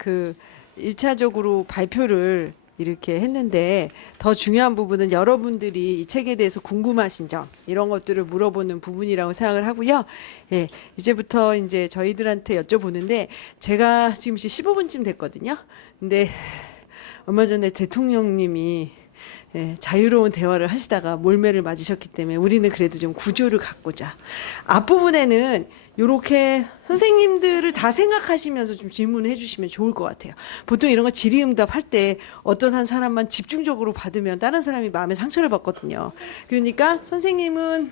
그 1차적으로 발표를 이렇게 했는데 더 중요한 부분은 여러분들이 이 책에 대해서 궁금하신 점 이런 것들을 물어보는 부분이라고 생각을 하고요. 예, 이제부터 이제 저희들한테 여쭤보는데 제가 지금 이제 15분쯤 됐거든요. 근데 얼마 전에 대통령님이 자유로운 대화를 하시다가 몰매를 맞으셨기 때문에 우리는 그래도 좀 구조를 갖고자 앞부분에는 요렇게 선생님들을 다 생각하시면서 좀 질문을 해주시면 좋을 것 같아요. 보통 이런 거 질의응답 할 때 어떤 한 사람만 집중적으로 받으면 다른 사람이 마음에 상처를 받거든요. 그러니까 선생님은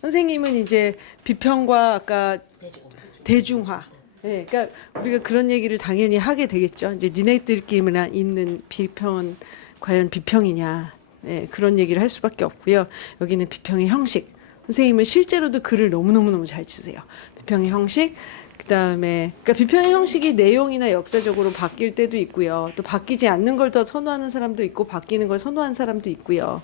선생님은 이제 비평과 아까 대중화. 예, 그러니까 우리가 그런 얘기를 당연히 하게 되겠죠. 이제 니네들끼리만 있는 비평은 과연 비평이냐, 그런 얘기를 할 수밖에 없고요. 여기는 비평의 형식. 선생님은 실제로도 글을 너무너무너무 잘 치세요. 비평의 형식, 그다음에 그러니까 비평의 형식이 내용이나 역사적으로 바뀔 때도 있고요. 또 바뀌지 않는 걸 더 선호하는 사람도 있고 바뀌는 걸 선호하는 사람도 있고요.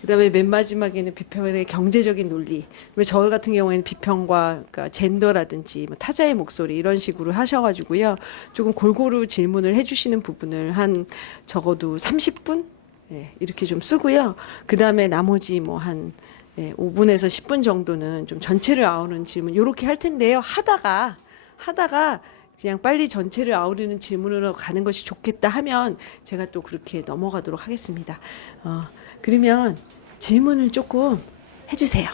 그다음에 맨 마지막에는 비평의 경제적인 논리. 저 같은 경우에는 비평과 그러니까 젠더라든지 뭐 타자의 목소리 이런 식으로 하셔가지고요. 조금 골고루 질문을 해주시는 부분을 한 적어도 30분 이렇게 좀 쓰고요. 그다음에 나머지 뭐한 5분에서 10분 정도는 좀 전체를 아우르는 질문 이렇게 할 텐데요. 하다가 그냥 빨리 전체를 아우르는 질문으로 가는 것이 좋겠다 하면 제가 또 그렇게 넘어가도록 하겠습니다. 그러면 질문을 조금 해주세요.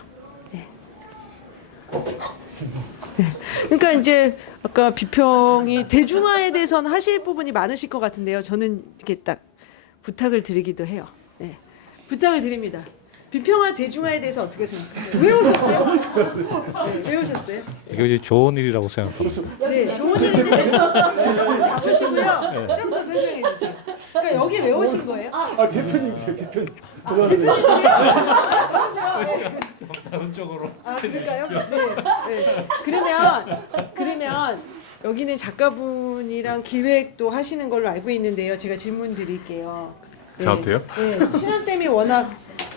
네. 그러니까 이제 아까 비평이 대중화에 대해서는 하실 부분이 많으실 것 같은데요. 저는 이렇게 딱 부탁을 드리기도 해요. 부탁을 드립니다. 비평화 대중화에 대해서 어떻게 생각하세요? 왜 오셨어요? 왜 오셨어요? 이거 이제 좋은 일이라고 생각합니다. 네, 좋은 일인데 좀 잡으시고요. 좀 더 설명해 주세요. 그러니까 여기 왜 오신 거예요? 대표님이세요, 대표님. 그거는 다른 쪽으로. 그럴까요? 네. 그러면 여기는 작가분이랑 기획도 하시는 걸로 알고 있는데요. 제가 질문 드릴게요. 저한테요? 네, 신원쌤이 워낙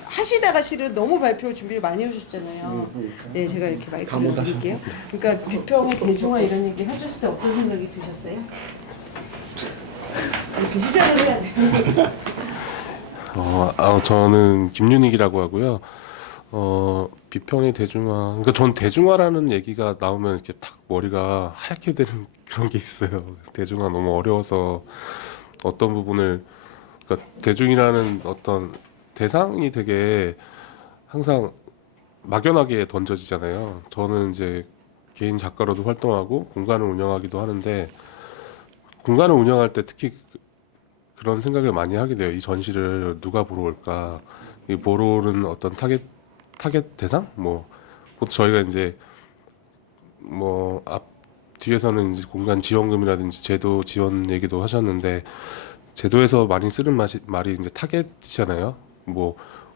하시다가 실은 너무 발표 준비를 많이 하셨잖아요. 네, 제가 이렇게 마이크를 드릴게요. 그러니까 비평의 대중화 이런 얘기 해줬을 때 어떤 생각이 드셨어요? 이렇게 시작을 해야 돼요. 저는 김윤익이라고 하고요. 비평의 대중화. 그러니까 전 대중화라는 얘기가 나오면 이렇게 탁 머리가 하얗게 되는 그런 게 있어요. 대중화 너무 어려워서 어떤 부분을, 그러니까 대중이라는 어떤 대상이 되게 항상 막연하게 던져지잖아요. 저는 이제 개인 작가로도 활동하고 공간을 운영하기도 하는데 공간을 운영할 때 특히 그런 생각을 많이 하게 돼요. 이 전시를 누가 보러 올까? 이 보러 오는 어떤 타겟 대상? 곧 저희가 이제 앞 뒤에서는 이제 공간 지원금이라든지 제도 지원 얘기도 하셨는데 제도에서 많이 쓰는 말이 이제 타겟이잖아요.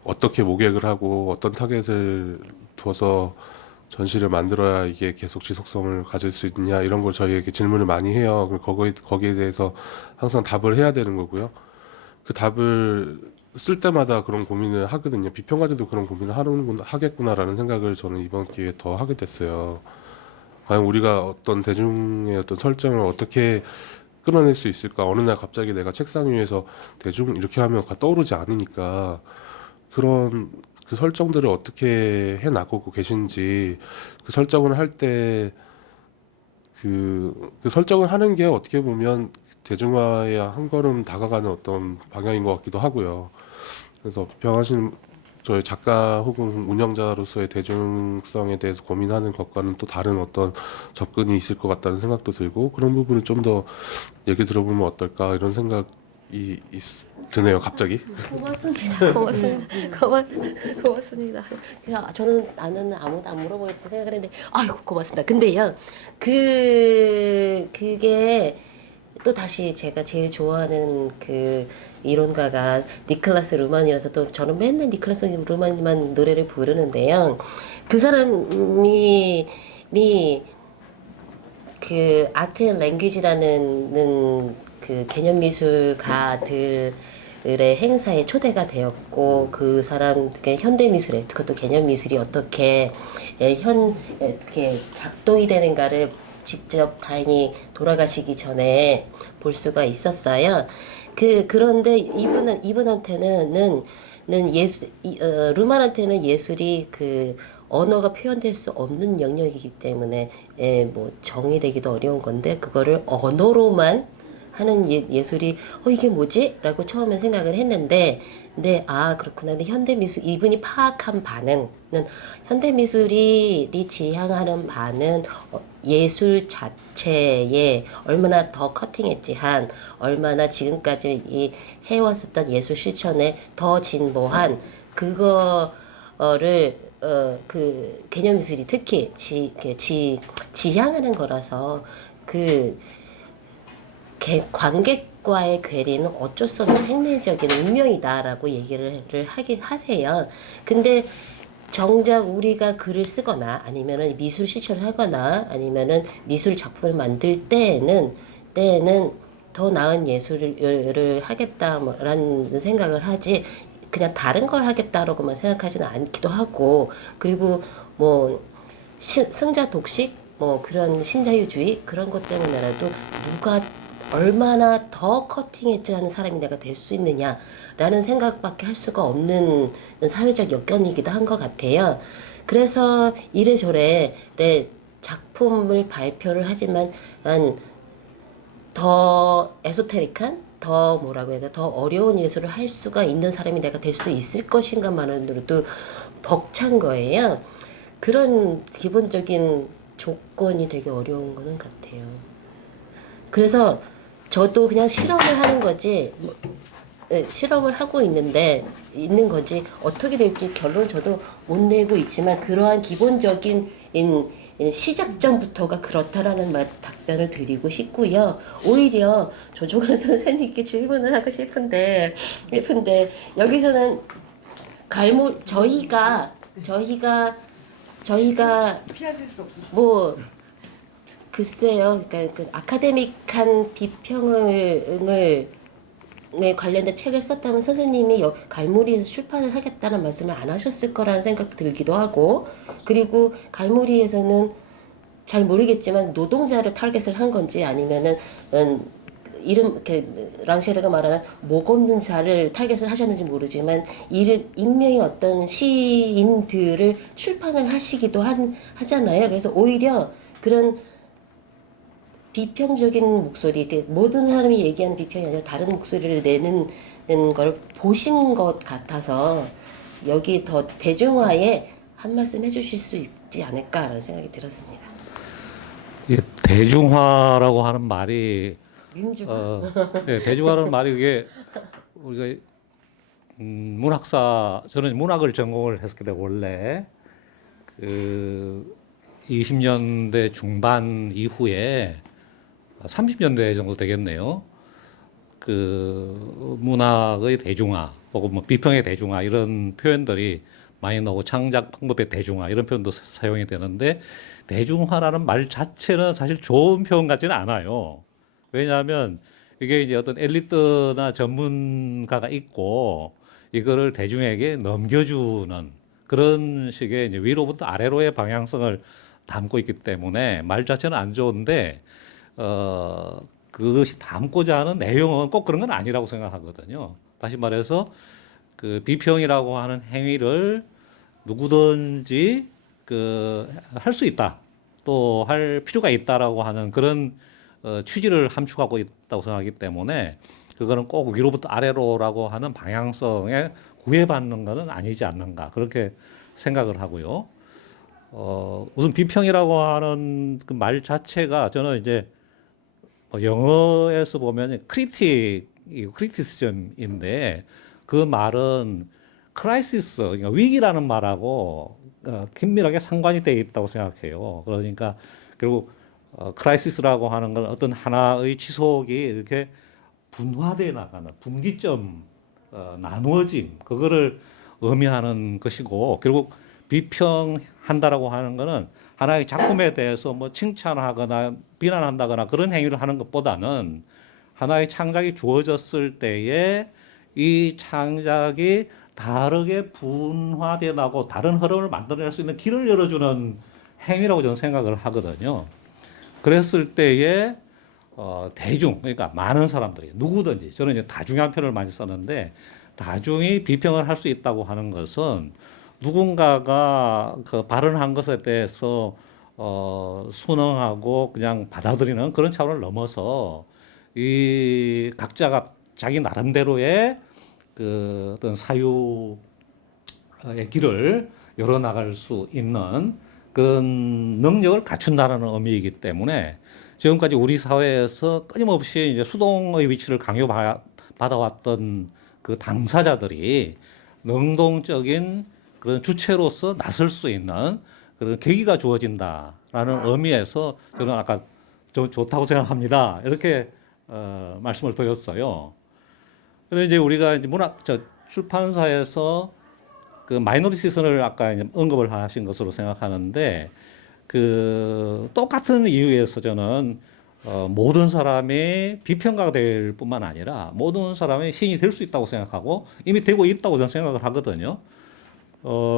어떻게 모객을 하고 어떤 타겟을 둬서 전시를 만들어야 이게 계속 지속성을 가질 수 있냐 이런 걸 저희에게 질문을 많이 해요. 거기에 대해서 항상 답을 해야 되는 거고요. 그 답을 쓸 때마다 그런 고민을 하거든요. 비평가들도 그런 고민을 하겠구나라는 생각을 저는 이번 기회에 더 하게 됐어요. 과연 우리가 어떤 대중의 어떤 설정을 어떻게 끌어낼 수 있을까? 어느 날 갑자기 내가 책상 위에서 대중 이렇게 하면 떠오르지 않으니까 그런 그 설정들을 어떻게 해 나가고 계신지 그 설정을 할 때 그 설정을 하는 게 어떻게 보면 대중화에 한 걸음 다가가는 어떤 방향인 것 같기도 하고요. 그래서 비평하시는 저희 작가 혹은 운영자로서의 대중성에 대해서 고민하는 것과는 또 다른 어떤 접근이 있을 것 같다는 생각도 들고 그런 부분을 좀 더 얘기 들어보면 어떨까 이런 생각이 드네요. 갑자기. 고맙습니다. 그냥 저는 나는 아무도 안 물어보겠다 생각을 했는데 아이고 고맙습니다. 근데요 그게 또 다시 제가 제일 좋아하는 그 이론가가 니클라스 루만이라서 또 저는 맨날 니클라스 루만만 노래를 부르는데요. 그 사람이 그 아트 앤 랭귀지라는 그 개념 미술가들의 행사에 초대가 되었고 그 사람 현대 미술에 그것도 개념 미술이 어떻게 이렇게 작동이 되는가를 직접 다행히 돌아가시기 전에 볼 수가 있었어요. 그런데 이분한테는 루만한테는 예술이 그 언어가 표현될 수 없는 영역이기 때문에 뭐 정의되기도 어려운 건데 그거를 언어로만 하는 예술이 이게 뭐지? 라고 처음에 생각을 했는데 근데 그렇구나. 근데 현대미술 이분이 파악한 바는 현대미술이 지향하는 바는 예술 자체에 얼마나 더 커팅엣지한 얼마나 지금까지 이 해왔었던 예술 실천에 더 진보한 그거를 그 개념미술이 특히 지향하는 거라서 그 관객과의 괴리는 어쩔 수 없는 생리적인 운명이다라고 얘기를 하세요. 근데 정작 우리가 글을 쓰거나 아니면은 미술 실천을 하거나 아니면은 미술 작품을 만들 때에는 더 나은 예술을 하겠다라는 생각을 하지 그냥 다른 걸 하겠다라고만 생각하지는 않기도 하고 그리고 뭐 승자 독식 뭐 그런 신자유주의 그런 것 때문에라도 누가 얼마나 더 커팅 엣지하는 사람이 내가 될 수 있느냐라는 생각밖에 할 수가 없는 사회적 여건이기도 한 것 같아요. 그래서 이래저래 작품을 발표를 하지만 더 에소테릭한 더 뭐라고 해야 돼? 더 어려운 예술을 할 수가 있는 사람이 내가 될 수 있을 것인가만으로도 벅찬 거예요. 그런 기본적인 조건이 되게 어려운 거는 같아요. 그래서 저도 그냥 실험을 하는 거지, 실험을 하고 있는 거지, 어떻게 될지 결론 저도 못 내고 있지만, 그러한 기본적인 시작점부터가 그렇다라는 답변을 드리고 싶고요. 오히려 조종환 선생님께 질문을 하고 싶은데, 여기서는 저희가 피하실 수 없으시죠? 뭐, 글쎄요, 그러니까 그 아카데믹한 비평을 관련된 책을 썼다면 선생님이 갈무리에서 출판을 하겠다는 말씀을 안 하셨을 거라는 생각도 들기도 하고 그리고 갈무리에서는 잘 모르겠지만 노동자를 타겟을 한 건지 아니면은 이렇게 랑쉐르가 말하는 목 없는 자를 타겟을 하셨는지 모르지만 익명의 어떤 시인들을 출판을 하시기도 하잖아요. 그래서 오히려 그런 비평적인 목소리, 모든 사람이 얘기하는 비평이 아니라 다른 목소리를 내는 걸 보신 것 같아서 여기 더 대중화에 한 말씀 해주실 수 있지 않을까라는 생각이 들었습니다. 예, 대중화라고 하는 말이 민주화. 네, 대중화라는 말이 그게 우리가 저는 문학을 전공을 했었기 때문에 원래 그 20년대 중반 이후에 30년대 정도 되겠네요. 그 문학의 대중화, 혹은 뭐 비평의 대중화 이런 표현들이 많이 나오고 창작 방법의 대중화 이런 표현도 사용이 되는데 대중화라는 말 자체는 사실 좋은 표현 같지는 않아요. 왜냐하면 이게 이제 어떤 엘리트나 전문가가 있고 이거를 대중에게 넘겨주는 그런 식의 이제 위로부터 아래로의 방향성을 담고 있기 때문에 말 자체는 안 좋은데 그것이 담고자 하는 내용은 꼭 그런 건 아니라고 생각하거든요. 다시 말해서 그 비평이라고 하는 행위를 누구든지 그 할 수 있다. 또 할 필요가 있다라고 하는 그런 취지를 함축하고 있다고 생각하기 때문에 그거는 꼭 위로부터 아래로라고 하는 방향성에 구애받는 것은 아니지 않는가 그렇게 생각을 하고요. 우선 비평이라고 하는 그 말 자체가 저는 이제 영어에서 보면 크리티시즘인데 그 말은 크라이시스, 그러니까 위기라는 말하고 긴밀하게 상관이 되어 있다고 생각해요. 그러니까 결국 크라이시스라고 하는 건 어떤 하나의 지속이 이렇게 분화되어 나가는 분기점, 나누어짐, 그거를 의미하는 것이고 결국 비평한다라고 하는 거는 하나의 작품에 대해서 뭐 칭찬하거나 비난한다거나 그런 행위를 하는 것보다는 하나의 창작이 주어졌을 때에 이 창작이 다르게 분화되어 나고 다른 흐름을 만들어낼 수 있는 길을 열어주는 행위라고 저는 생각을 하거든요. 그랬을 때에 대중, 그러니까 많은 사람들이 누구든지, 저는 이제 다중한 표현을 많이 썼는데, 다중이 비평을 할 수 있다고 하는 것은 누군가가 그 발언한 것에 대해서 순응하고 그냥 받아들이는 그런 차원을 넘어서 이 각자가 자기 나름대로의 그 어떤 사유의 길을 열어나갈 수 있는 그런 능력을 갖춘다는 의미이기 때문에 지금까지 우리 사회에서 끊임없이 이제 수동의 위치를 강요받아왔던 그 당사자들이 능동적인 그런 주체로서 나설 수 있는 그런 계기가 주어진다라는 의미에서 저는 아까 좀 좋다고 생각합니다. 이렇게 말씀을 드렸어요. 근데 이제 우리가 이제 출판사에서 그 마이너리티 시선을 아까 이제 언급을 하신 것으로 생각하는데 그 똑같은 이유에서 저는 모든 사람이 비평가가 될 뿐만 아니라 모든 사람이 신이 될 수 있다고 생각하고 이미 되고 있다고 저는 생각을 하거든요.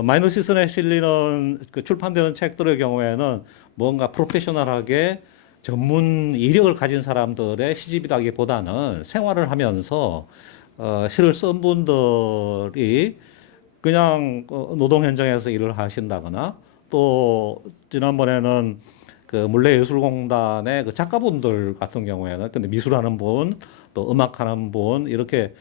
마이너리티 시선에 실리는 그 출판되는 책들의 경우에는 뭔가 프로페셔널하게 전문 이력을 가진 사람들의 시집이라기보다는 생활을 하면서 시를 쓴 분들이 그냥 노동 현장에서 일을 하신다거나 또 지난번에는 그 물레예술공단의 그 작가분들 같은 경우에는 근데 미술하는 분, 또 음악하는 분 이렇게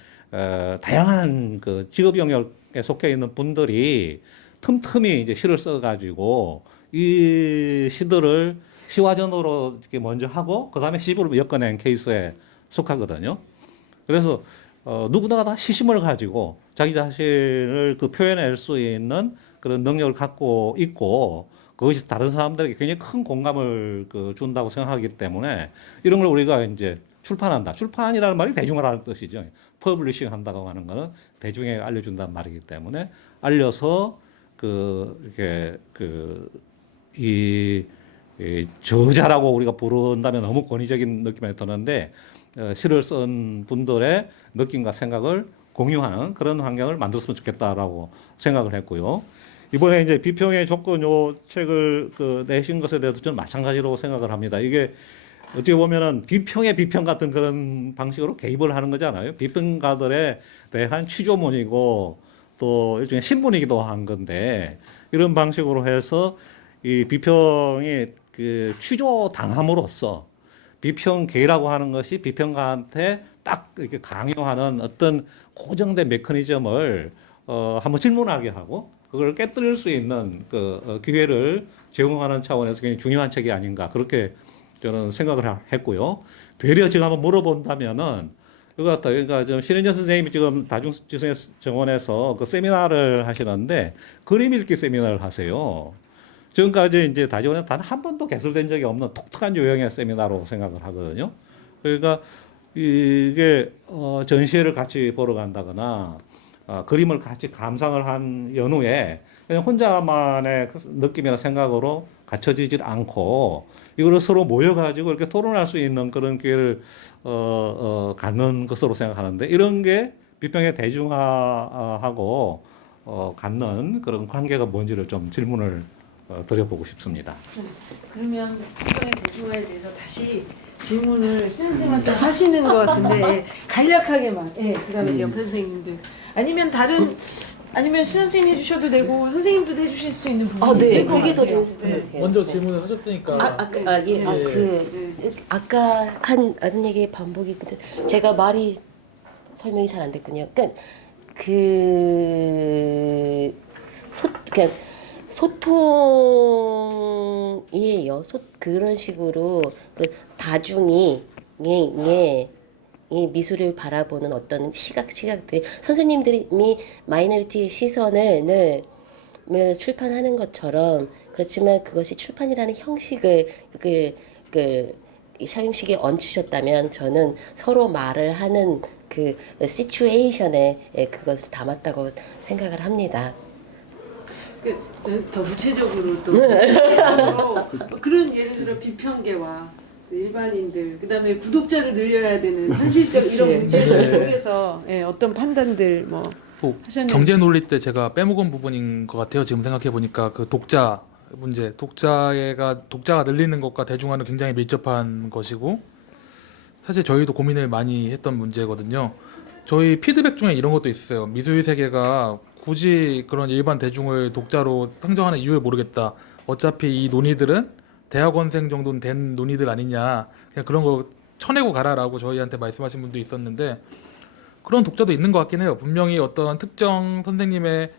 다양한 그 직업 영역에 속해 있는 분들이 틈틈이 이제 시를 써가지고 이 시들을 시화전으로 이렇게 먼저 하고 그 다음에 시집으로 엮어낸 케이스에 속하거든요. 그래서 누구나 다 시심을 가지고 자기 자신을 그 표현할 수 있는 그런 능력을 갖고 있고 그것이 다른 사람들에게 굉장히 큰 공감을 준다고 생각하기 때문에 이런 걸 우리가 이제 출판한다. 출판이라는 말이 대중화라는 뜻이죠. 퍼블리싱 한다고 하는 거는 대중에게 알려준다는 말이기 때문에 알려서 이렇게 이 저자라고 우리가 부른다면 너무 권위적인 느낌이 드는데 시를 쓴 분들의 느낌과 생각을 공유하는 그런 환경을 만들었으면 좋겠다라고 생각을 했고요. 이번에 이제 비평의 조건 요 책을 내신 것에 대해서 저는 마찬가지로 생각을 합니다. 이게 어떻게 보면은 비평의 비평 같은 그런 방식으로 개입을 하는 거잖아요. 비평가들에 대한 취조문이고 또 일종의 신문이기도 한 건데 이런 방식으로 해서 이 비평이 취조 당함으로써 비평계라고 하는 것이 비평가한테 딱 이렇게 강요하는 어떤 고정된 메커니즘을 한번 질문하게 하고 그걸 깨뜨릴 수 있는 기회를 제공하는 차원에서 굉장히 중요한 책이 아닌가 그렇게 저는 생각을 했고요. 되려 지금 한번 물어본다면은 이거 같다. 그러니까 지금 신은정 선생님이 지금 다중지성의 정원에서 그 세미나를 하시는데 그림 읽기 세미나를 하세요. 지금까지 이제 다지원에 단 한 번도 개설된 적이 없는 독특한 유형의 세미나로 생각을 하거든요. 그러니까 이게 전시회를 같이 보러 간다거나 그림을 같이 감상을 한 연후에 그냥 혼자만의 느낌이나 생각으로 갇혀지질 않고 이거를 서로 모여가지고 이렇게 토론할 수 있는 그런 기회를 갖는 것으로 생각하는데 이런 게 비평의 대중화하고 갖는 그런 관계가 뭔지를 좀 질문을 드려보고 싶습니다. 그러면 비평의 대중화에 대해서 다시 질문을 선생님한테 하시는 것 같은데 간략하게만. 예, 그다음에 이제 옆에 선생님들 아니면 선생님이 해주셔도 되고 선생님도 해주실 수 있는 부분이 네, 있을 것 그게 더 같아요. 재밌을 것 같아요. 먼저 네. 질문을 하셨으니까 아까 한 얘기의 반복인데 제가 말이 설명이 잘 안 됐군요. 그러니까 그러니까 소통이에요. 그런 식으로 다중이 이 미술을 바라보는 어떤 시각들이 선생님들이 마이너리티 시선을 출판하는 것처럼 그렇지만 그것이 출판이라는 형식을 형식에 얹히셨다면 저는 서로 말을 하는 그 시츄에이션에 그것을 담았다고 생각을 합니다. 더 구체적으로 또 그런 예를 들어 비평계와 일반인들 그다음에 구독자를 늘려야 되는 현실적 이런 문제들 속에서 어떤 판단들 뭐 하셨는지. 경제 논리 때 제가 빼먹은 부분인 것 같아요. 지금 생각해 보니까 그 독자 문제, 독자가 늘리는 것과 대중화는 굉장히 밀접한 것이고 사실 저희도 고민을 많이 했던 문제거든요. 저희 피드백 중에 이런 것도 있어요. 미술 세계가 굳이 그런 일반 대중을 독자로 상정하는 이유를 모르겠다. 어차피 이 논의들은 대학원생 정도는 된 논의들 아니냐. 그냥 그런 거 쳐내고 가라라고 저희한테 말씀하신 분도 있었는데 그런 독자도 있는 것 같긴 해요. 분명히 어떤 특정 선생님의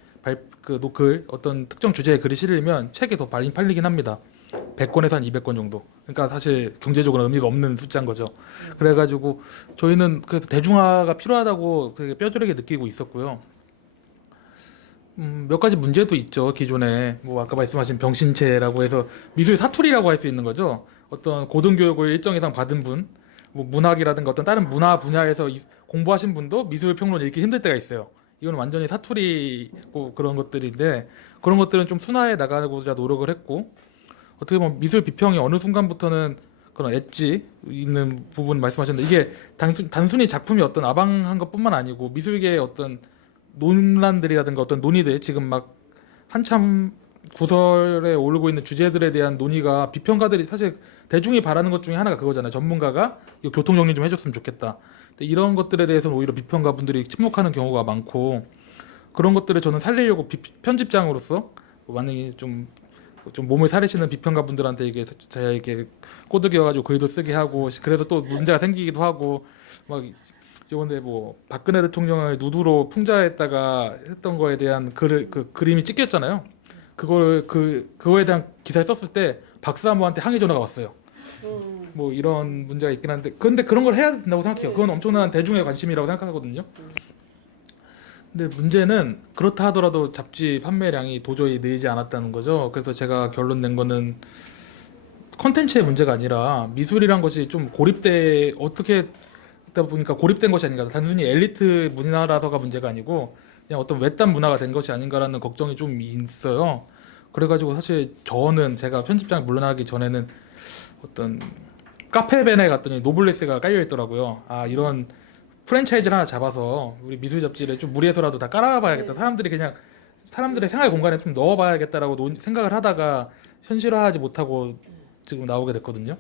글, 어떤 특정 주제의 글이 실리면 책이 더 많이 팔리긴 합니다. 100권에서 한 200권 정도. 그러니까 사실 경제적으로 의미가 없는 숫자인 거죠. 그래가지고 저희는 그래서 대중화가 필요하다고 되게 뼈저리게 느끼고 있었고요. 몇 가지 문제도 있죠. 기존에 뭐 아까 말씀하신 병신체라고 해서 미술 사투리라고 할 수 있는 거죠. 어떤 고등교육을 일정 이상 받은 분, 뭐 문학이라든가 어떤 다른 문화 분야에서 공부하신 분도 미술 평론 읽기 힘들 때가 있어요. 이건 완전히 사투리고 그런 것들인데 그런 것들은 좀 순화해 나가고자 노력을 했고 어떻게 보면 미술 비평이 어느 순간부터는 그런 엣지 있는 부분 말씀하셨는데 이게 단순히 작품이 어떤 아방한 것뿐만 아니고 미술계의 어떤 논란들이라든가 어떤 논의들 지금 막 한참 구설에 오르고 있는 주제들에 대한 논의가 비평가들이 사실 대중이 바라는 것 중에 하나가 그거잖아요. 전문가가 이거 교통 정리 좀 해줬으면 좋겠다. 근데 이런 것들에 대해서는 오히려 비평가분들이 침묵하는 경우가 많고 그런 것들을 저는 살리려고 편집장으로서 만약에 좀 몸을 사리시는 비평가분들한테 이게 제가 이렇게 꼬드겨가지고 글도 쓰게 하고 그래서 또 문제가 생기기도 하고 막 이번에 뭐 박근혜 대통령을 누드로 풍자했다가 했던 거에 대한 그림이 찍혔잖아요. 그거에 대한 기사를 썼을 때 박사모한테 항의 전화가 왔어요. 뭐 이런 문제가 있긴 한데 근데 그런 걸 해야 된다고 생각해요. 그건 엄청난 대중의 관심이라고 생각하거든요. 근데 문제는 그렇다 하더라도 잡지 판매량이 도저히 늘지 않았다는 거죠. 그래서 제가 결론 낸 거는 컨텐츠의 문제가 아니라 미술이란 것이 좀 고립돼 어떻게 있다 보니까 고립된 것이 아닌가. 단순히 엘리트 문화라서가 문제가 아니고 그냥 어떤 외딴 문화가 된 것이 아닌가라는 걱정이 좀 있어요. 그래가지고 사실 저는 제가 편집장 물러나기 전에는 어떤 카페벤에 갔더니 노블레스가 깔려 있더라고요. 아 이런 프랜차이즈를 하나 잡아서 우리 미술 잡지를 좀 무리해서라도 다 깔아봐야겠다. 사람들의 생활 공간에 좀 넣어봐야겠다라고 생각을 하다가 현실화하지 못하고 지금 나오게 됐거든요.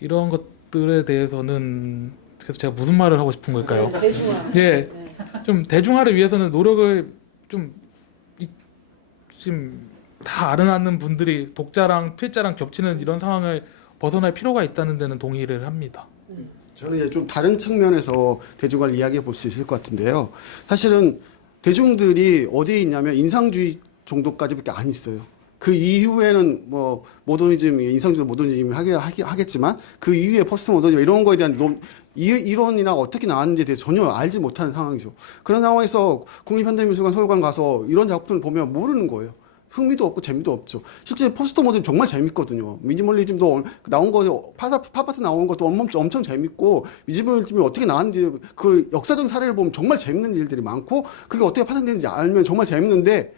이런 것들에 대해서는 그래서 제가 무슨 말을 하고 싶은 걸까요? 대중화. 예, 좀 대중화를 위해서는 노력을 좀 지금 다 아는 분들이 독자랑 필자랑 겹치는 이런 상황을 벗어날 필요가 있다는 데는 동의를 합니다. 저는 이제 좀 다른 측면에서 대중화를 이야기해 볼 수 있을 것 같은데요. 사실은 대중들이 어디에 있냐면 인상주의 정도까지밖에 안 있어요. 그 이후에는 뭐 모더니즘, 인상주의 모더니즘이 하겠지만 그 이후에 포스트 모더니즘 이런 거에 대한 이론이나 어떻게 나왔는지에 대해서 전혀 알지 못하는 상황이죠. 그런 상황에서 국립현대미술관 서울관 가서 이런 작품을 보면 모르는 거예요. 흥미도 없고 재미도 없죠. 실제 포스트 모더니즘 정말 재밌거든요. 미니멀리즘도 나온 거 팝아트 나온 것도 엄청 재밌고 미니멀리즘이 어떻게 나왔는지 그 역사적 사례를 보면 정말 재밌는 일들이 많고 그게 어떻게 파생되는지 알면 정말 재밌는데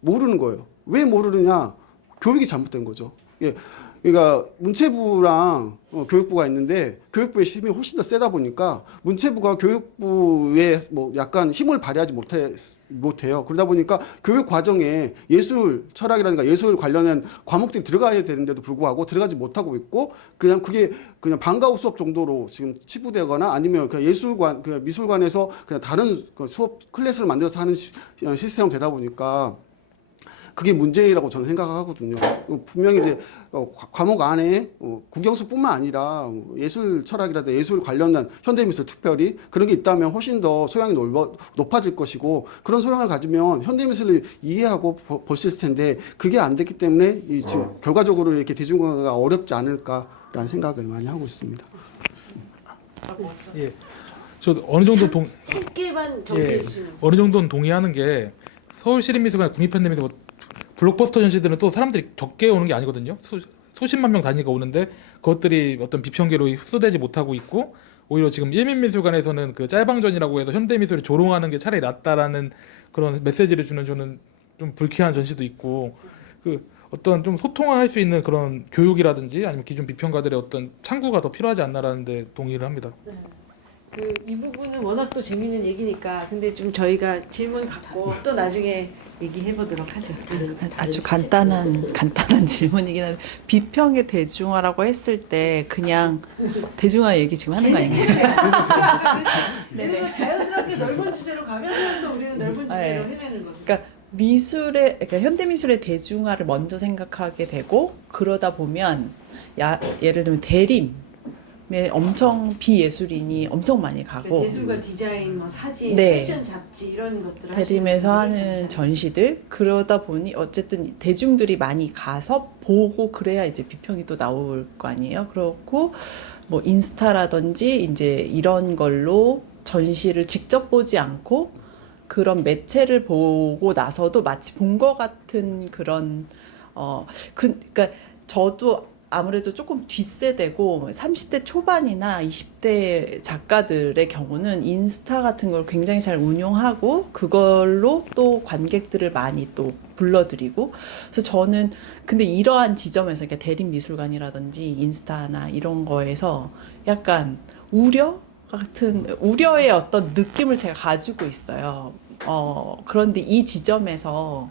모르는 거예요. 왜 모르느냐? 교육이 잘못된 거죠. 예. 그러니까 문체부랑 교육부가 있는데 교육부의 힘이 훨씬 더 세다 보니까 문체부가 교육부에 뭐 약간 힘을 발휘하지 못해요. 그러다 보니까 교육 과정에 예술 철학이라든가 예술 관련된 과목들이 들어가야 되는데도 불구하고 들어가지 못하고 있고 그냥 그게 그냥 방과후 수업 정도로 지금 치부되거나 아니면 그냥 그냥 미술관에서 그냥 다른 수업 클래스를 만들어서 하는 시스템이 되다 보니까 그게 문제라고 저는 생각하거든요. 분명히 이제 과목 안에 국영수뿐만 아니라 예술 철학이라든가 예술 관련된 현대미술 특별히 그런 게 있다면 훨씬 더 소양이 높아질 것이고 그런 소양을 가지면 현대미술을 이해하고 볼 수 있을 텐데 그게 안 됐기 때문에 지금 결과적으로 이렇게 대중화가 어렵지 않을까라는 생각을 많이 하고 있습니다. 예, 저 어느 정도 짧게만 정리해 주시면. 어느 정도는 동의하는 게 서울시립미술관, 국립현대미술관 블록버스터 전시들은 또 사람들이 적게 오는 게 아니거든요. 수십만 명 단위가 오는데 그것들이 어떤 비평계로 흡수되지 못하고 있고 오히려 지금 일민미술관에서는 그 짤방전이라고 해서 현대미술을 조롱하는 게 차라리 낫다라는 그런 메시지를 주는 저는 좀 불쾌한 전시도 있고 그 어떤 좀 소통할 수 있는 그런 교육이라든지 아니면 기존 비평가들의 어떤 창구가 더 필요하지 않나라는 데 동의를 합니다. 이 부분은 워낙 또 재밌는 얘기니까 근데 좀 저희가 질문 갖고 또 나중에 얘기해 보도록 하죠. 아주 간단한 질문이긴 한데 비평의 대중화라고 했을 때 그냥 대중화 얘기 지금 하는 거 아닌가요? 그리고 자연스럽게 넓은 주제로 가면 또 우리는 넓은 주제로 헤매는 거죠. 그러니까 그러니까 현대 미술의 대중화를 먼저 생각하게 되고 그러다 보면 예를 들면 대림에 엄청 비예술인이 엄청 많이 가고 예술과 디자인, 뭐 사진, 네. 패션 잡지 이런 것들 대림에서 하시는 하는 분들이 전시들 그러다 보니 어쨌든 대중들이 많이 가서 보고 그래야 이제 비평이 또 나올 거 아니에요. 그렇고 뭐 인스타라든지 이제 이런 걸로 전시를 직접 보지 않고 그런 매체를 보고 나서도 마치 본 것 같은 그런 그러니까 저도 아무래도 조금 뒷세대고 30대 초반이나 20대 작가들의 경우는 인스타 같은 걸 굉장히 잘 운용하고 그걸로 또 관객들을 많이 또 불러들이고 그래서 저는 근데 이러한 지점에서 그러니까 대림미술관이라든지 인스타나 이런 거에서 약간 우려의 어떤 느낌을 제가 가지고 있어요. 그런데 이 지점에서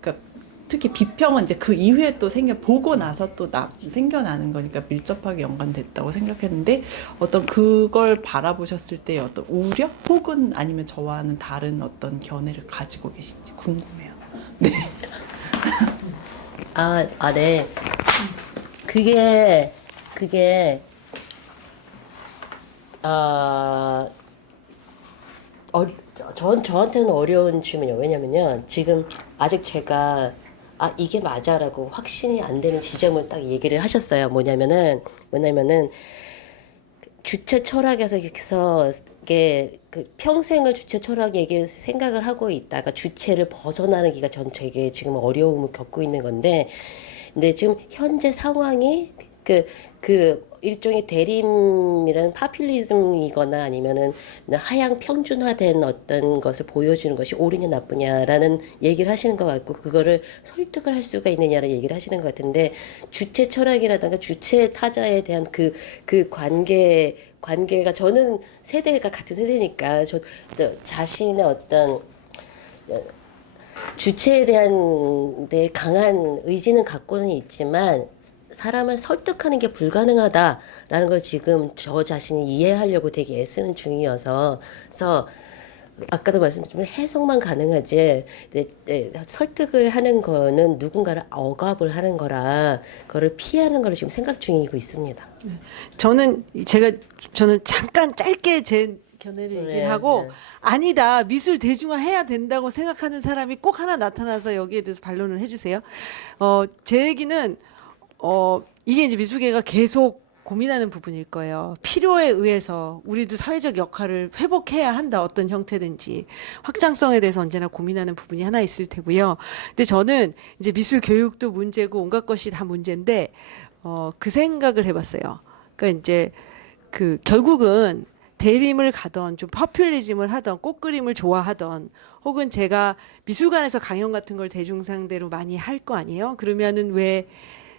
그러니까 특히 비평은 이제 그 이후에 또 보고 나서 또 생겨나는 거니까 밀접하게 연관됐다고 생각했는데 어떤 그걸 바라보셨을 때 어떤 우려 혹은 아니면 저와는 다른 어떤 견해를 가지고 계신지 궁금해요. 네. 네. 그게 저한테는 어려운 질문이에요. 왜냐면요. 지금 아직 제가 이게 맞아라고 확신이 안 되는 지점을 딱 얘기를 하셨어요. 뭐냐면은 주체 철학에서 이게 그 평생을 주체 철학 얘기를 생각을 하고 있다가 주체를 벗어나는 기가 되게 지금 어려움을 겪고 있는 건데, 근데 지금 현재 상황이 그 일종의 대림이라는 파퓰리즘이거나 아니면은 하향 평준화된 어떤 것을 보여주는 것이 옳으냐 나쁘냐라는 얘기를 하시는 것 같고, 그거를 설득을 할 수가 있느냐라는 얘기를 하시는 것 같은데, 주체 철학이라든가 주체 타자에 대한 그 관계가 저는 세대가 같은 세대니까 저 자신의 어떤 주체에 대한 데 강한 의지는 갖고는 있지만 사람을 설득하는 게 불가능하다라는 걸 지금 저 자신이 이해하려고 되게 애쓰는 중이어서, 그래서 아까도 말씀드렸지만 해석만 가능하지 설득을 하는 거는 누군가를 억압을 하는 거라 그거를 피하는 거를 지금 생각 중이고 있습니다. 저는 잠깐 짧게 제 견해를 얘기를 하고 아니다, 미술 대중화 해야 된다고 생각하는 사람이 꼭 하나 나타나서 여기에 대해서 반론을 해주세요. 제 얘기는 이게 이제 미술계가 계속 고민하는 부분일 거예요. 필요에 의해서 우리도 사회적 역할을 회복해야 한다. 어떤 형태든지. 확장성에 대해서 언제나 고민하는 부분이 하나 있을 테고요. 근데 저는 이제 미술 교육도 문제고 온갖 것이 다 문제인데, 그 생각을 해봤어요. 그러니까 이제 결국은 대림을 가던 좀 퍼퓰리즘을 하던 꽃그림을 좋아하던 혹은 제가 미술관에서 강연 같은 걸 대중상대로 많이 할 거 아니에요? 그러면은 왜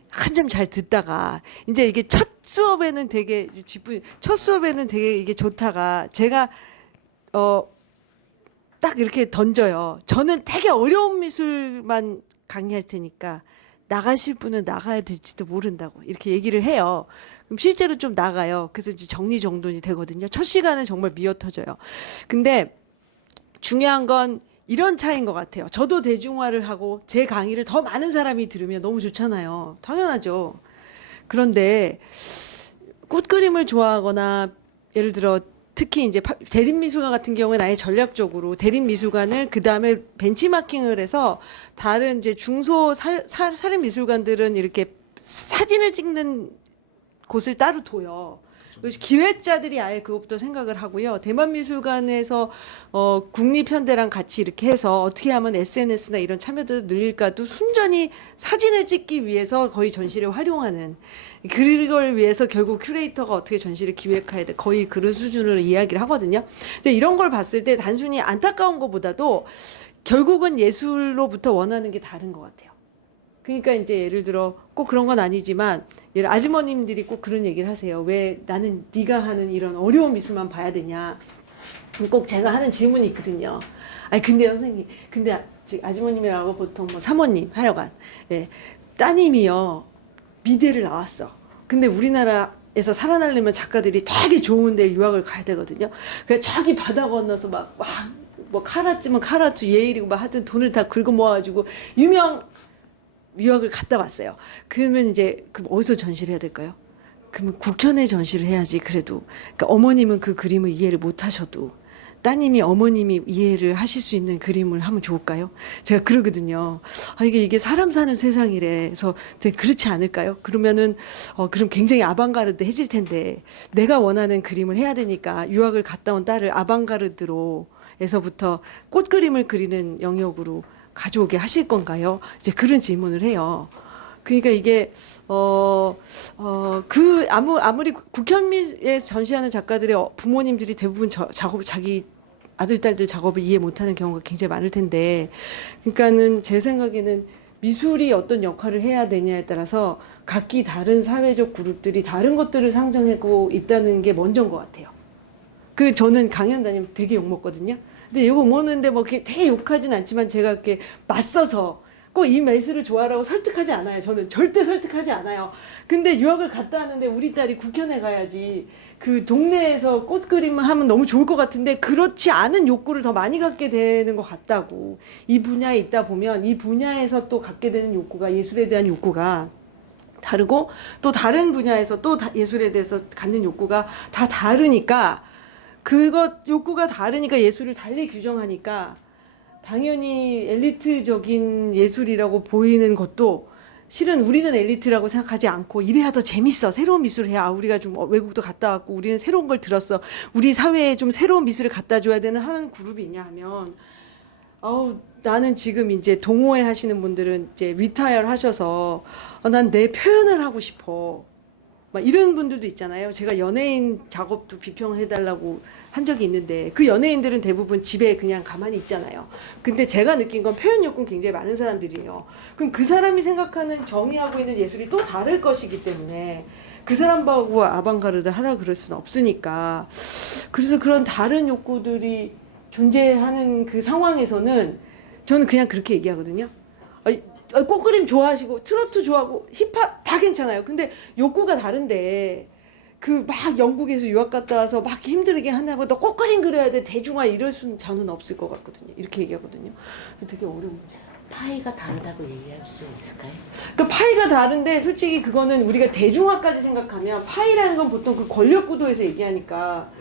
한참 잘 듣다가 이제 이게 첫 수업에는 되게 이게 좋다가 제가 딱 이렇게 던져요. 저는 되게 어려운 미술만 강의할 테니까 나가실 분은 나가야 될지도 모른다고 이렇게 얘기를 해요. 그럼 실제로 좀 나가요. 그래서 이제 정리정돈이 되거든요. 첫 시간은 정말 미어터져요. 근데 중요한 건 이런 차이인 것 같아요. 저도 대중화를 하고 제 강의를 더 많은 사람이 들으면 너무 좋잖아요. 당연하죠. 그런데 꽃그림을 좋아하거나 예를 들어 특히 이제 대림미술관 같은 경우는 아예 전략적으로 대림미술관을 그 다음에 벤치마킹을 해서 다른 이제 중소 사립미술관들은 이렇게 사진을 찍는 곳을 따로 둬요. 기획자들이 아예 그것부터 생각을 하고요. 대만미술관에서 국립현대랑 같이 이렇게 해서 어떻게 하면 SNS나 이런 참여도를 늘릴까도 순전히 사진을 찍기 위해서 거의 전시를 활용하는, 그걸 위해서 결국 큐레이터가 어떻게 전시를 기획해야 돼, 거의 그런 수준으로 이야기를 하거든요. 이런 걸 봤을 때 단순히 안타까운 것보다도 결국은 예술로부터 원하는 게 다른 것 같아요. 그러니까 이제 예를 들어 꼭 그런 건 아니지만 예를 아주머님들이 꼭 그런 얘기를 하세요. 왜 나는 네가 하는 이런 어려운 미술만 봐야 되냐. 꼭 제가 하는 질문이 있거든요. 아니 근데 선생님, 근데 아주머님이라고 보통 뭐 사모님 하여간 예, 따님이요 미대를 나왔어. 근데 우리나라에서 살아나려면 작가들이 되게 좋은 데 유학을 가야 되거든요. 그래서 저기 바다 건너서 막 뭐 카라츠면 카라츠 예일이고 막 하여튼 돈을 다 긁어 모아가지고 유명 유학을 갔다 왔어요. 그러면 이제 그럼 어디서 전시를 해야 될까요? 그러면 국현에 전시를 해야지. 그래도 그러니까 어머님은 그 그림을 이해를 못 하셔도 따님이 어머님이 이해를 하실 수 있는 그림을 하면 좋을까요? 제가 그러거든요. 아, 이게 사람 사는 세상이래서 그렇지 않을까요? 그러면은 그럼 굉장히 아방가르드해질 텐데 내가 원하는 그림을 해야 되니까 유학을 갔다 온 딸을 아방가르드로에서부터 꽃 그림을 그리는 영역으로 가져오게 하실 건가요? 이제 그런 질문을 해요. 그러니까 이게 아무리 국현미에 전시하는 작가들의 부모님들이 대부분 작업을 자기 아들 딸들 작업을 이해 못하는 경우가 굉장히 많을 텐데, 그러니까는 제 생각에는 미술이 어떤 역할을 해야 되냐에 따라서 각기 다른 사회적 그룹들이 다른 것들을 상정하고 있다는 게 먼저인 것 같아요. 저는 강연 다니면 되게 욕 먹거든요. 근데 욕 먹는데 뭐 되게 욕하진 않지만 제가 이렇게 맞서서 꼭 이美术를 좋아하라고 설득하지 않아요. 저는 절대 설득하지 않아요. 근데 유학을 갔다 왔는데 우리 딸이 국현에 가야지 그 동네에서 꽃 그림만 하면 너무 좋을 것 같은데 그렇지 않은 욕구를 더 많이 갖게 되는 것 같다고. 이 분야에 있다 보면 이 분야에서 또 갖게 되는 욕구가 예술에 대한 욕구가 다르고 또 다른 분야에서 또 예술에 대해서 갖는 욕구가 다 다르니까 욕구가 다르니까 예술을 달리 규정하니까 당연히 엘리트적인 예술이라고 보이는 것도 실은 우리는 엘리트라고 생각하지 않고 이래야 더 재밌어. 새로운 미술을 해야 우리가 좀 외국도 갔다 왔고 우리는 새로운 걸 들었어. 우리 사회에 좀 새로운 미술을 갖다 줘야 되는 하는 그룹이 있냐 하면 나는 지금 이제 동호회 하시는 분들은 이제 리타이어를 하셔서 난 내 표현을 하고 싶어. 막 이런 분들도 있잖아요. 제가 연예인 작업도 비평해달라고 한 적이 있는데 그 연예인들은 대부분 집에 그냥 가만히 있잖아요. 근데 제가 느낀 건 표현 욕구는 굉장히 많은 사람들이에요. 그럼 그 사람이 생각하는 정의하고 있는 예술이 또 다를 것이기 때문에 그 사람하고 아방가르드 하라 그럴 수는 없으니까 그래서 그런 다른 욕구들이 존재하는 그 상황에서는 저는 그냥 그렇게 얘기하거든요. 꽃그림 좋아하시고 트로트 좋아하고 힙합 다 괜찮아요. 근데 욕구가 다른데 막 영국에서 유학 갔다 와서 막 힘들게 하나고 너 꽃그림 그려야 돼 대중화 이럴 수는 저는 없을 것 같거든요. 이렇게 얘기하거든요. 되게 어려운 문제. 파이가 다르다고 얘기할 수 있을까요? 그러니까 파이가 다른데 솔직히 그거는 우리가 대중화까지 생각하면 파이라는 건 보통 그 권력 구도에서 얘기하니까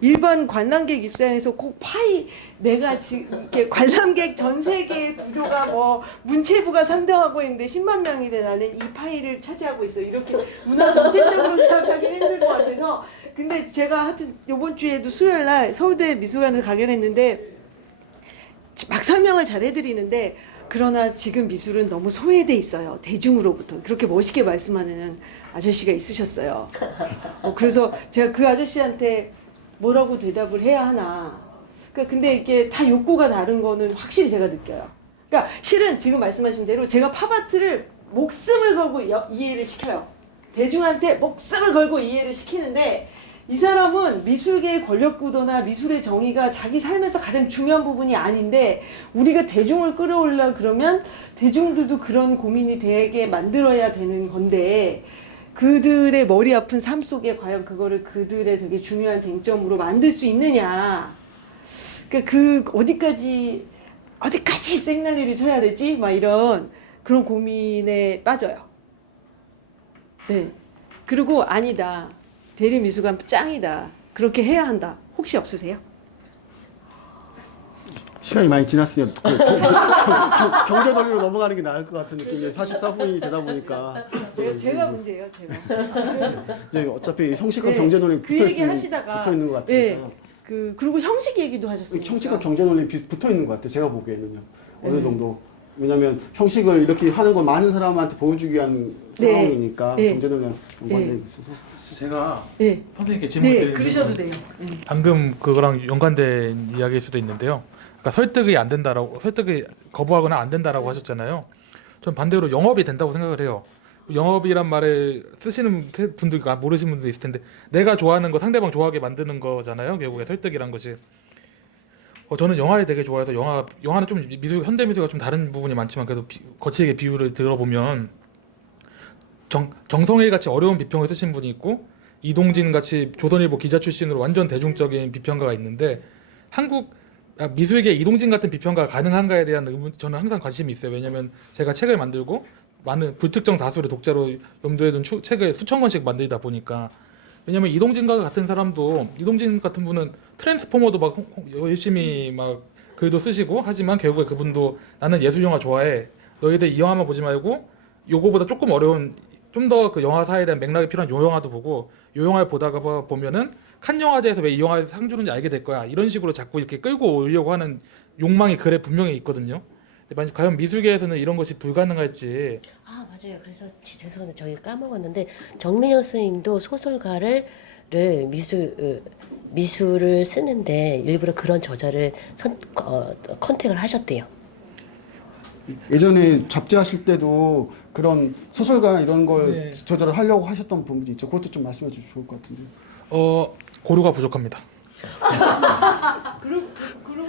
일반 관람객 입장에서 꼭 파이 내가 지금 이렇게 관람객 전 세계의 구조가 뭐 문체부가 상정하고 있는데 10만 명인데 나는 이 파이를 차지하고 있어 이렇게 문화 전체적으로 생각하기는 힘들 것 같아서 근데 제가 하여튼 요번 주에도 수요일 날 서울대 미술관을 가긴 했는데 막 설명을 잘 해드리는데 그러나 지금 미술은 너무 소외돼 있어요. 대중으로부터 그렇게 멋있게 말씀하는 아저씨가 있으셨어요. 그래서 제가 그 아저씨한테 뭐라고 대답을 해야 하나. 그러니까 근데 이게 다 욕구가 다른 거는 확실히 제가 느껴요. 그러니까 실은 지금 말씀하신 대로 제가 팝아트를 목숨을 걸고 이해를 시켜요. 대중한테 목숨을 걸고 이해를 시키는데 이 사람은 미술계의 권력구도나 미술의 정의가 자기 삶에서 가장 중요한 부분이 아닌데 우리가 대중을 끌어올려 그러면 대중들도 그런 고민이 되게 만들어야 되는 건데 그들의 머리 아픈 삶 속에 과연 그거를 그들의 되게 중요한 쟁점으로 만들 수 있느냐. 그러니까 어디까지 생난리를 쳐야 되지? 막 이런 그런 고민에 빠져요. 네. 그리고 아니다. 대리미술관 짱이다. 그렇게 해야 한다. 혹시 없으세요? 시간이 많이 지났으니 경제 논리로 넘어가는 게 나을 것 같은 느낌이 44분이 되다 보니까 제가 문제예요. 이제 어차피 형식과 네, 경제 논리 그 얘기 하시다가 붙어 있는 것 같아요. 네, 그리고 형식 얘기도 하셨어요. 형식과 경제 논리 붙어 있는 것 같아요. 제가 보기에는요. 어느 정도. 왜냐하면 형식을 이렇게 하는 건 많은 사람한테 보여주기 위한 상황이니까 경제 논리랑 연관되어 있어서. 제가 선생님께 질문 드리는 그러셔도 돼요. 방금 그거랑 연관된 이야기일 수도 있는데요. 그러니까 설득이 거부하거나 안 된다라고 하셨잖아요. 전 반대로 영업이 된다고 생각을 해요. 영업이란 말을 쓰시는 분들 모르시는 분도 있을 텐데 내가 좋아하는 거 상대방 좋아하게 만드는 거잖아요. 결국에 설득이란 것이. 저는 영화를 되게 좋아해서 영화는 좀 미술 현대 미술과 좀 다른 부분이 많지만 그래도 거치게 비유를 들어보면 정성일 같이 어려운 비평을 쓰신 분이 있고 이동진 같이 조선일보 기자 출신으로 완전 대중적인 비평가가 있는데 한국 미술계 이동진 같은 비평가가 가능한가에 대한 의문 저는 항상 관심이 있어요. 왜냐하면 제가 책을 만들고 많은 불특정 다수의 독자로 염두에 둔 책을 수천 권씩 만들다 보니까 왜냐면 이동진과 같은 사람도 이동진 같은 분은 트랜스포머도 막 열심히 막 글도 쓰시고 하지만 결국에 그분도 나는 예술 영화 좋아해. 너희들 이 영화만 보지 말고 요거보다 조금 어려운 좀 더 그 영화사에 대한 맥락이 필요한 요 영화도 보고 요 영화를 보다가 보면은 칸 영화제에서 왜 이 영화에 상 주는지 알게 될 거야. 이런 식으로 자꾸 이렇게 끌고 오려고 하는 욕망이 글에 분명히 있거든요. 만약 과연 미술계에서는 이런 것이 불가능할지. 아 맞아요. 그래서 죄송합니다. 저희 까먹었는데 정민영 선생님도 소설가를 미술을 쓰는데 일부러 그런 저자를 컨택을 하셨대요. 예전에 잡지하실 때도 그런 소설가나 이런 걸 네. 저자를 하려고 하셨던 부분이 있죠. 그것도 좀 말씀해 주시면 좋을 것 같은데요. 고려가 부족합니다. 그리고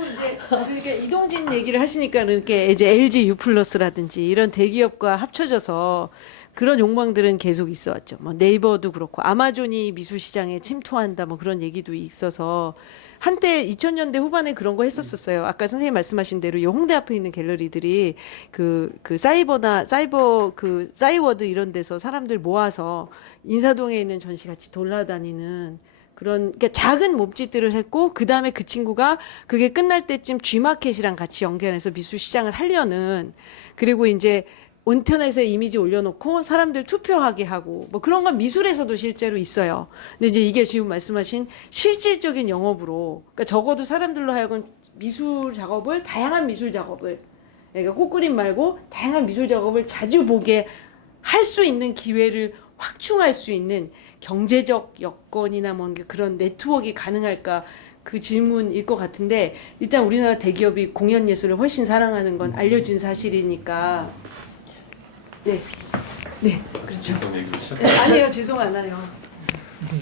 이제 그러니까 이동진 얘기를 하시니까는 이렇게 이제 LG U+라든지 이런 대기업과 합쳐져서 그런 욕망들은 계속 있어왔죠. 뭐 네이버도 그렇고 아마존이 미술 시장에 침투한다 뭐 그런 얘기도 있어서 한때 2000년대 후반에 그런 거 했었었어요. 아까 선생님 말씀하신 대로 이 홍대 앞에 있는 갤러리들이 그 싸이워드 이런 데서 사람들 모아서 인사동에 있는 전시 같이 돌아다니는 그런 그러니까 작은 몸짓들을 했고 그다음에 그 친구가 그게 끝날 때쯤 G마켓이랑 같이 연계해서 미술 시장을 하려는 그리고 이제 인터넷에 이미지 올려놓고 사람들 투표하게 하고 뭐 그런 건 미술에서도 실제로 있어요. 근데 이제 이게 지금 말씀하신 실질적인 영업으로 그러니까 적어도 사람들로 하여금 다양한 미술 작업을 그러니까 꽃그림 말고 다양한 미술 작업을 자주 보게 할 수 있는 기회를 확충할 수 있는 경제적 여건이나 뭐 그런 네트워크가 가능할까 그 질문일 것 같은데 일단 우리나라 대기업이 공연 예술을 훨씬 사랑하는 건 알려진 사실이니까 네 그렇죠. 아니에요 죄송 안 해요.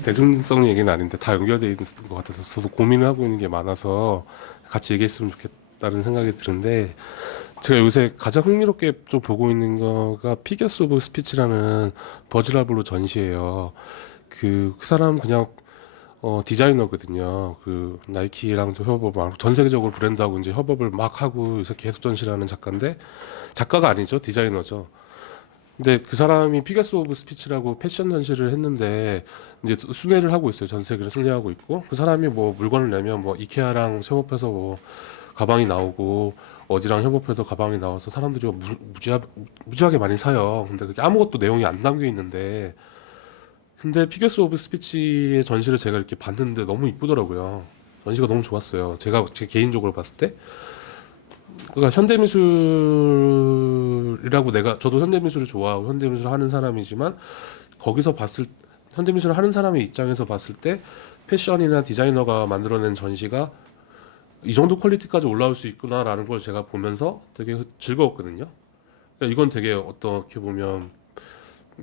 대중성 얘기는 아닌데 다 연결되어 있는 것 같아서 저도 고민을 하고 있는 게 많아서 같이 얘기했으면 좋겠다는 생각이 드는데 제가 요새 가장 흥미롭게 좀 보고 있는 거가 피겨스 오브 스피치라는 버즈라블로 전시예요. 그 사람 그냥 디자이너거든요. 그 나이키랑도 협업을 하고 전 세계적으로 브랜드하고 이제 협업을 막 하고 요새 계속 전시를 하는 작가인데 작가가 아니죠. 디자이너죠. 근데 그 사람이 피겨스 오브 스피치라고 패션 전시를 했는데 이제 순회를 하고 있어요. 전 세계를 순회하고 있고 그 사람이 뭐 물건을 내면 뭐 이케아랑 협업해서 뭐 가방이 나오고 어디랑 협업해서 가방이 나와서 사람들이 무지하게 많이 사요. 근데 그게 아무것도 내용이 안 담겨 있는데 근데 피겨스 오브 스피치의 전시를 제가 이렇게 봤는데 너무 이쁘더라고요. 전시가 너무 좋았어요. 제 개인적으로 봤을 때. 그러니까 현대미술이라고 저도 현대미술을 좋아하고 현대미술을 하는 사람이지만 현대미술을 하는 사람의 입장에서 봤을 때 패션이나 디자이너가 만들어낸 전시가 이 정도 퀄리티까지 올라올 수 있구나라는 걸 제가 보면서 되게 즐거웠거든요. 그러니까 이건 되게 어떻게 보면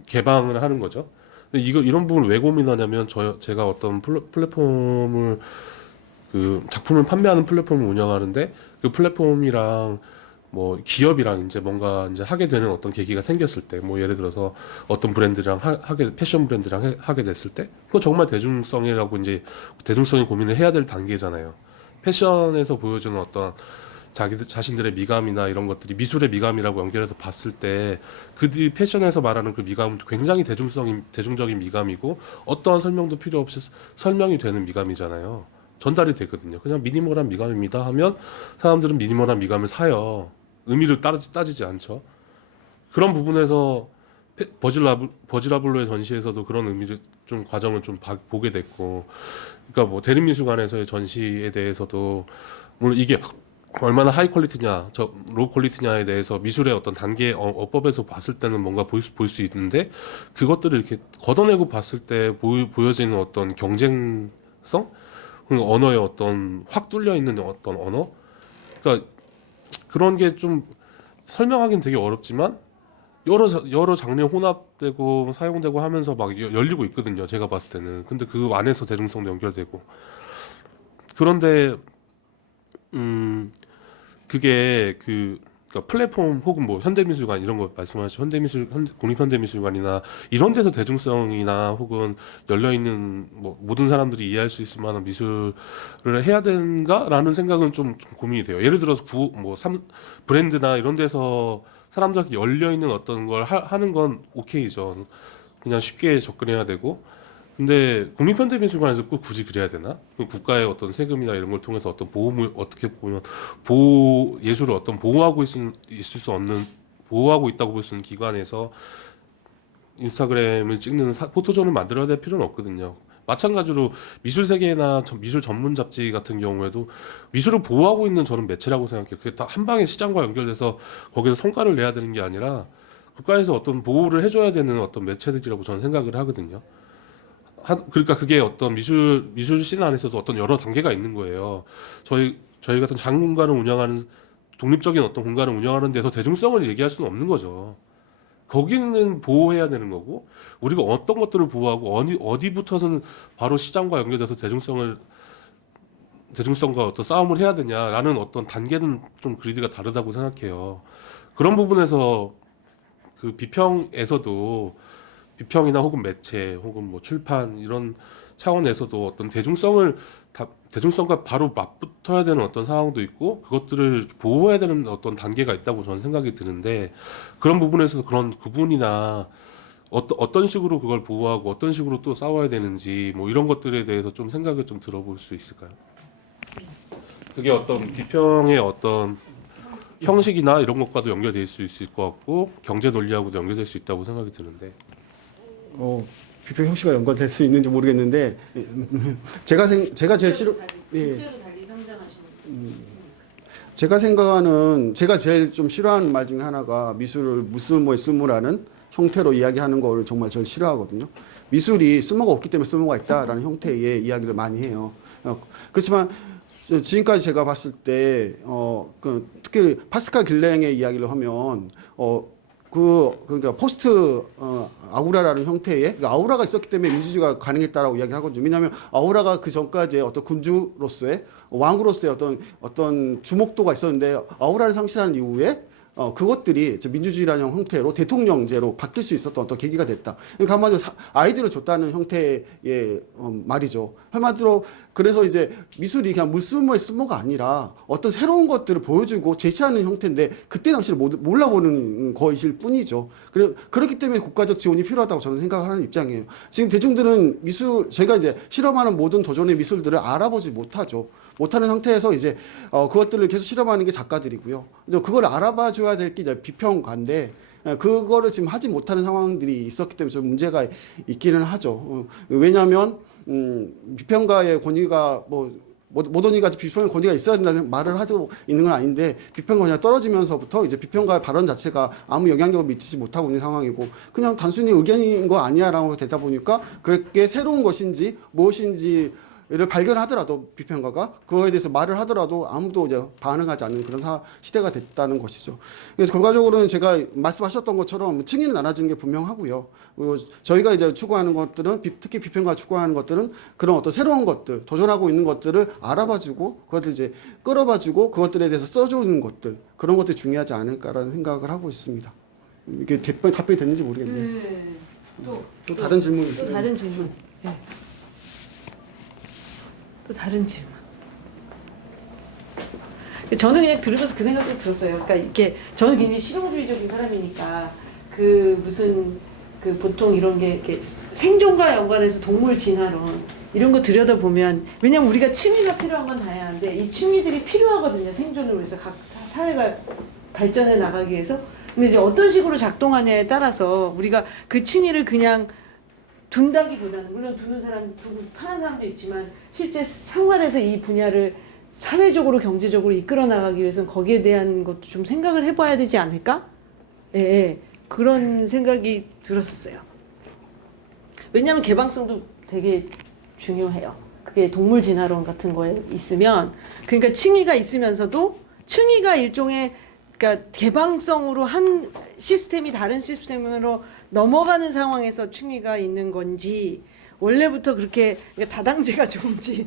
개방을 하는 거죠. 근데 이런 부분을 왜 고민하냐면 제가 어떤 플랫폼을 그 작품을 판매하는 플랫폼을 운영하는데 그 플랫폼이랑 뭐 기업이랑 이제 뭔가 이제 하게 되는 어떤 계기가 생겼을 때 뭐 예를 들어서 어떤 브랜드랑 패션 브랜드랑 하게 됐을 때 그거 정말 대중성이라고 이제 대중성이 고민을 해야 될 단계잖아요. 패션에서 보여주는 어떤 자신들의 미감이나 이런 것들이 미술의 미감이라고 연결해서 봤을 때 그들이 패션에서 말하는 그 미감은 굉장히 대중적인 미감이고 어떠한 설명도 필요 없이 설명이 되는 미감이잖아요. 전달이 되거든요. 그냥 미니멀한 미감입니다 하면 사람들은 미니멀한 미감을 사요. 의미를 따지지 않죠. 그런 부분에서 버즈라블로의 전시에서도 그런 의미를 좀 과정을 좀 보게 됐고, 그러니까 뭐 대립미술관에서의 전시에 대해서도 물론 이게 얼마나 하이 퀄리티냐, 로우 퀄리티냐에 대해서 미술의 어떤 단계 어법에서 봤을 때는 뭔가 볼 수 있는데 그것들을 이렇게 걷어내고 봤을 때 보여지는 어떤 경쟁성, 언어의 어떤 확 뚫려 있는 어떤 언어, 그러니까 그런 게 좀 설명하기는 되게 어렵지만 여러 장르 혼합되고 사용되고 하면서 막 열리고 있거든요. 제가 봤을 때는. 근데 그 안에서 대중성도 연결되고. 그런데 그게 그러니까 플랫폼 혹은 뭐 현대미술관 이런 거 말씀하신 국립현대미술관이나 이런 데서 대중성이나 혹은 열려 있는 뭐 모든 사람들이 이해할 수 있을 만한 미술을 해야 되는가라는 생각은 좀 고민이 돼요. 예를 들어서 브랜드나 이런 데서 사람들한테 열려 있는 어떤 걸 하는 건 오케이죠. 그냥 쉽게 접근해야 되고. 근데 국립현대미술관에서 꼭 굳이 그래야 되나? 국가의 어떤 세금이나 이런 걸 통해서 어떤 보호물 어떻게 보면 예술을 어떤 보호하고 있을 수 없는 보호하고 있다고 볼 수 있는 기관에서 인스타그램을 찍는 포토존을 만들어야 될 필요는 없거든요. 마찬가지로 미술 세계나 미술 전문 잡지 같은 경우에도 미술을 보호하고 있는 저는 매체라고 생각해요. 그게 다 한 방에 시장과 연결돼서 거기서 성과를 내야 되는 게 아니라 국가에서 어떤 보호를 해줘야 되는 어떤 매체들이라고 저는 생각을 하거든요. 그러니까 그게 어떤 미술 씬 안에서도 어떤 여러 단계가 있는 거예요. 저희 같은 작은 공간을 운영하는 독립적인 어떤 공간을 운영하는 데서 대중성을 얘기할 수는 없는 거죠. 거기는 보호해야 되는 거고 우리가 어떤 것들을 보호하고 어디부터는 바로 시장과 연결돼서 대중성과 어떤 싸움을 해야 되냐라는 어떤 단계는 좀 그리드가 다르다고 생각해요. 그런 부분에서 그 비평이나 혹은 매체 혹은 뭐 출판 이런 차원에서도 어떤 대중성과 바로 맞붙어야 되는 어떤 상황도 있고 그것들을 보호해야 되는 어떤 단계가 있다고 저는 생각이 드는데 그런 부분에서 그런 구분이나 어떤 식으로 그걸 보호하고 어떤 식으로 또 싸워야 되는지 뭐 이런 것들에 대해서 좀 생각을 좀 들어볼 수 있을까요? 그게 어떤 비평의 어떤 형식이나 이런 것과도 연결될 수 있을 것 같고 경제 논리하고도 연결될 수 있다고 생각이 드는데 비평 형식과 연관될 수 있는지 모르겠는데 제가 제일 싫어 제가 생각하는 제가 제일 좀 싫어하는 말 중에 하나가 미술을 무쓸모에 쓸모라는 형태로 이야기하는 거를 정말 저는 싫어하거든요. 미술이 쓸모가 없기 때문에 쓸모가 있다라는 형태의 이야기를 많이 해요. 그렇지만 지금까지 제가 봤을 때 특히 파스칼 길랭의 이야기를 하면 그러니까 포스트 아우라라는 형태의 아우라가 있었기 때문에 민주주의가 가능했다라고 이야기하거든요. 왜냐하면 아우라가 그 전까지의 어떤 군주로서의 왕으로서의 어떤 주목도가 있었는데 아우라를 상실하는 이후에 그것들이 민주주의라는 형태로 대통령제로 바뀔 수 있었던 어떤 계기가 됐다. 그러니까 한마디로 아이디어를 줬다는 형태의 말이죠. 한마디로 그래서 이제 미술이 그냥 물쓸모의 쓸모가 아니라 어떤 새로운 것들을 보여주고 제시하는 형태인데 그때 당시를 몰라보는 것일 뿐이죠. 그렇기 때문에 국가적 지원이 필요하다고 저는 생각하는 입장이에요. 지금 대중들은 저희가 이제 실험하는 모든 도전의 미술들을 알아보지 못하죠. 못하는 상태에서 이제 그것들을 계속 실험하는 게 작가들이고요. 그걸 알아봐 줘야 될 게 이제 비평가인데 그거를 지금 하지 못하는 상황들이 있었기 때문에 좀 문제가 있기는 하죠. 왜냐하면 비평가의 권위가 모든 이가 비평의 권위가 있어야 된다는 말을 하고 있는 건 아닌데 비평가 권위가 떨어지면서부터 이제 비평가의 발언 자체가 아무 영향력을 미치지 못하고 있는 상황이고 그냥 단순히 의견인 거 아니야라고 되다 보니까 그게 새로운 것인지 무엇인지 를 발견하더라도 비평가가 그거에 대해서 말을 하더라도 아무도 이제 반응하지 않는 그런 시대가 됐다는 것이죠. 그래서 결과적으로는 제가 말씀하셨던 것처럼 층위는 나눠지는 게 분명하고요. 그리고 저희가 이제 추구하는 것들은 특히 비평가 추구하는 것들은 그런 어떤 새로운 것들, 도전하고 있는 것들을 알아봐주고 그것들 이제 끌어봐주고 그것들에 대해서 써주는 것들 그런 것들이 중요하지 않을까라는 생각을 하고 있습니다. 이게 답변이 됐는지 모르겠네요. 또 다른 질문이 있어요? 또 다른 질문. 네. 또 다른 질문. 저는 그냥 들으면서 그 생각도 들었어요. 그러니까 이게 저는 굉장히 실용주의적인 사람이니까 보통 이런 게 이렇게 생존과 연관해서 동물 진화론 이런 거 들여다보면 왜냐면 우리가 취미가 필요한 건 다양한데 이 취미들이 필요하거든요. 생존을 위해서 각 사회가 발전해 나가기 위해서. 근데 이제 어떤 식으로 작동하냐에 따라서 우리가 그 취미를 그냥 둔다기보다는 물론 두는 사람 두고 파는 사람도 있지만 실제 생활에서 이 분야를 사회적으로 경제적으로 이끌어 나가기 위해서는 거기에 대한 것도 좀 생각을 해봐야 되지 않을까? 예, 그런 생각이 들었었어요. 왜냐하면 개방성도 되게 중요해요. 그게 동물 진화론 같은 거에 있으면 그러니까 층위가 있으면서도 층위가 일종의 그러니까 개방성으로 한 시스템이 다른 시스템으로 넘어가는 상황에서 층위가 있는 건지 원래부터 그렇게 다당제가 좋은지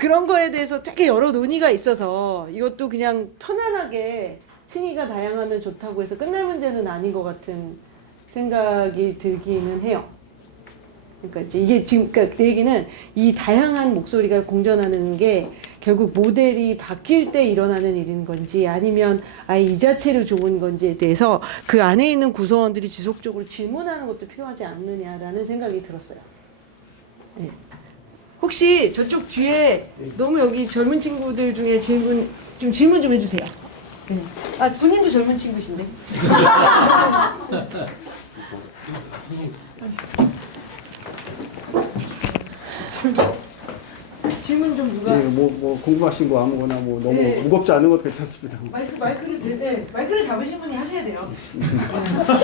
그런 거에 대해서 되게 여러 논의가 있어서 이것도 그냥 편안하게 층위가 다양하면 좋다고 해서 끝날 문제는 아닌 것 같은 생각이 들기는 해요. 그러니까 이제 이게 지금 그러니까 그 얘기는 이 다양한 목소리가 공존하는 게 결국 모델이 바뀔 때 일어나는 일인 건지 아니면 아예 이 자체로 좋은 건지에 대해서 그 안에 있는 구성원들이 지속적으로 질문하는 것도 필요하지 않느냐라는 생각이 들었어요. 네. 혹시 저쪽 뒤에 너무 여기 젊은 친구들 중에 질문 좀 해주세요. 네. 아 본인도 젊은 친구신데. 질문 좀 누가? 네, 뭐 궁금하신 거 아무거나 뭐 너무 네. 무겁지 않은 것도 괜찮습니다. 마이크를 잡으신 분이 하셔야 돼요.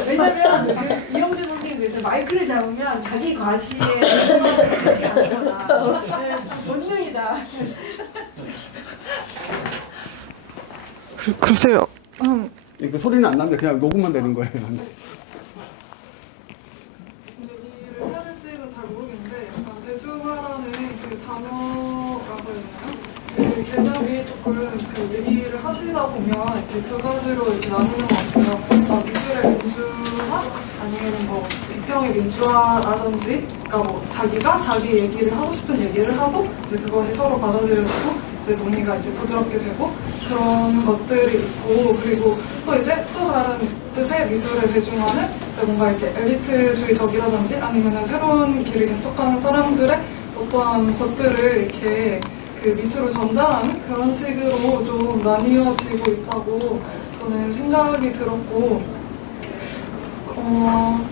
왜냐면 그 이영주 선생님 그래서 마이크를 잡으면 자기 과시에 그렇지 않거나 본능이다. 글쎄요. 그 소리는 안 나는데 그냥 녹음만 되는 거예요. 얘기를 해야 될지는 잘 모르겠는데 약간 대중화라는 그 단어라고 해야 되나요? 그 개념이 조금 그 얘기를 하시다 보면 이렇게 두 가지로 이렇게 나뉘는 것 같아요. 미술의 민주화 아니면 뭐 비평의 민주화라든지 그러니까 뭐 자기가 자기 얘기를 하고 싶은 얘기를 하고 이제 그것이 서로 받아들여지고 이제 논의가 이제 부드럽게 되고 그런 것들이 있고 그리고 또 이제 또 다른 뜻의 미술의 대중화는 이제 뭔가 이렇게 엘리트주의적이라든지 아니면 새로운 길을 개척하는 사람들의 어떠한 것들을 이렇게 그 밑으로 전달하는 그런 식으로 좀 나뉘어지고 있다고 저는 생각이 들었고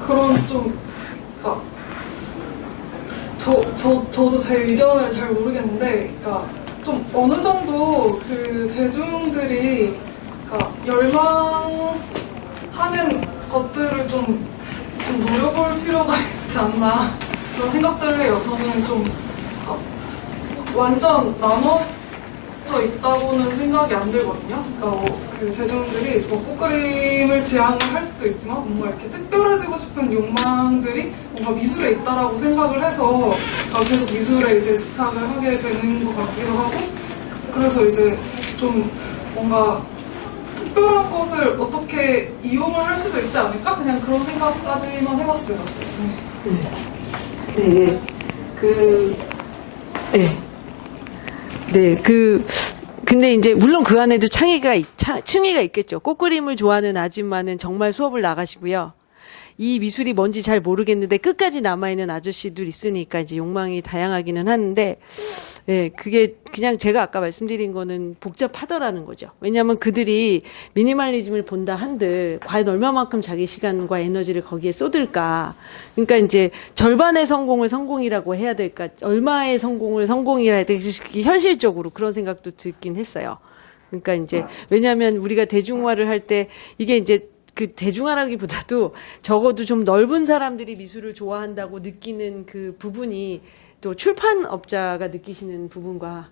그런 좀 그러니까 저도 제 의견을 잘 모르겠는데 그러니까 좀 어느 정도 그 대중들이 그러니까 열망하는 것들을 좀 노려볼 필요가 있지 않나 그런 생각들을 해요. 저는 좀 완전 나눠져 있다고는 생각이 안 들거든요. 그러니까 그 대중들이 뭐 꽃그림을 지향을 할 수도 있지만 뭔가 이렇게 특별해지고 싶은 욕망들이 뭔가 미술에 있다라고 생각을 해서 계속 미술에 이제 집착을 하게 되는 것 같기도 하고 그래서 이제 좀 뭔가 특별한 것을 어떻게 이용을 할 수도 있지 않을까? 그냥 그런 생각까지만 해봤어요. 근데 이제 물론 그 안에도 층위가 있겠죠. 꽃그림을 좋아하는 아줌마는 정말 수업을 나가시고요. 이 미술이 뭔지 잘 모르겠는데 끝까지 남아있는 아저씨들 있으니까 이제 욕망이 다양하기는 하는데, 예, 그게 그냥 제가 아까 말씀드린 거는 복잡하더라는 거죠. 왜냐하면 그들이 미니멀리즘을 본다 한들 과연 얼마만큼 자기 시간과 에너지를 거기에 쏟을까. 그러니까 이제 절반의 성공을 성공이라고 해야 될까, 얼마의 성공을 성공이라 해야 될까, 현실적으로 그런 생각도 들긴 했어요. 그러니까 이제 왜냐하면 우리가 대중화를 할 때 이게 이제 그 대중화라기보다도 적어도 좀 넓은 사람들이 미술을 좋아한다고 느끼는 그 부분이 또 출판업자가 느끼시는 부분과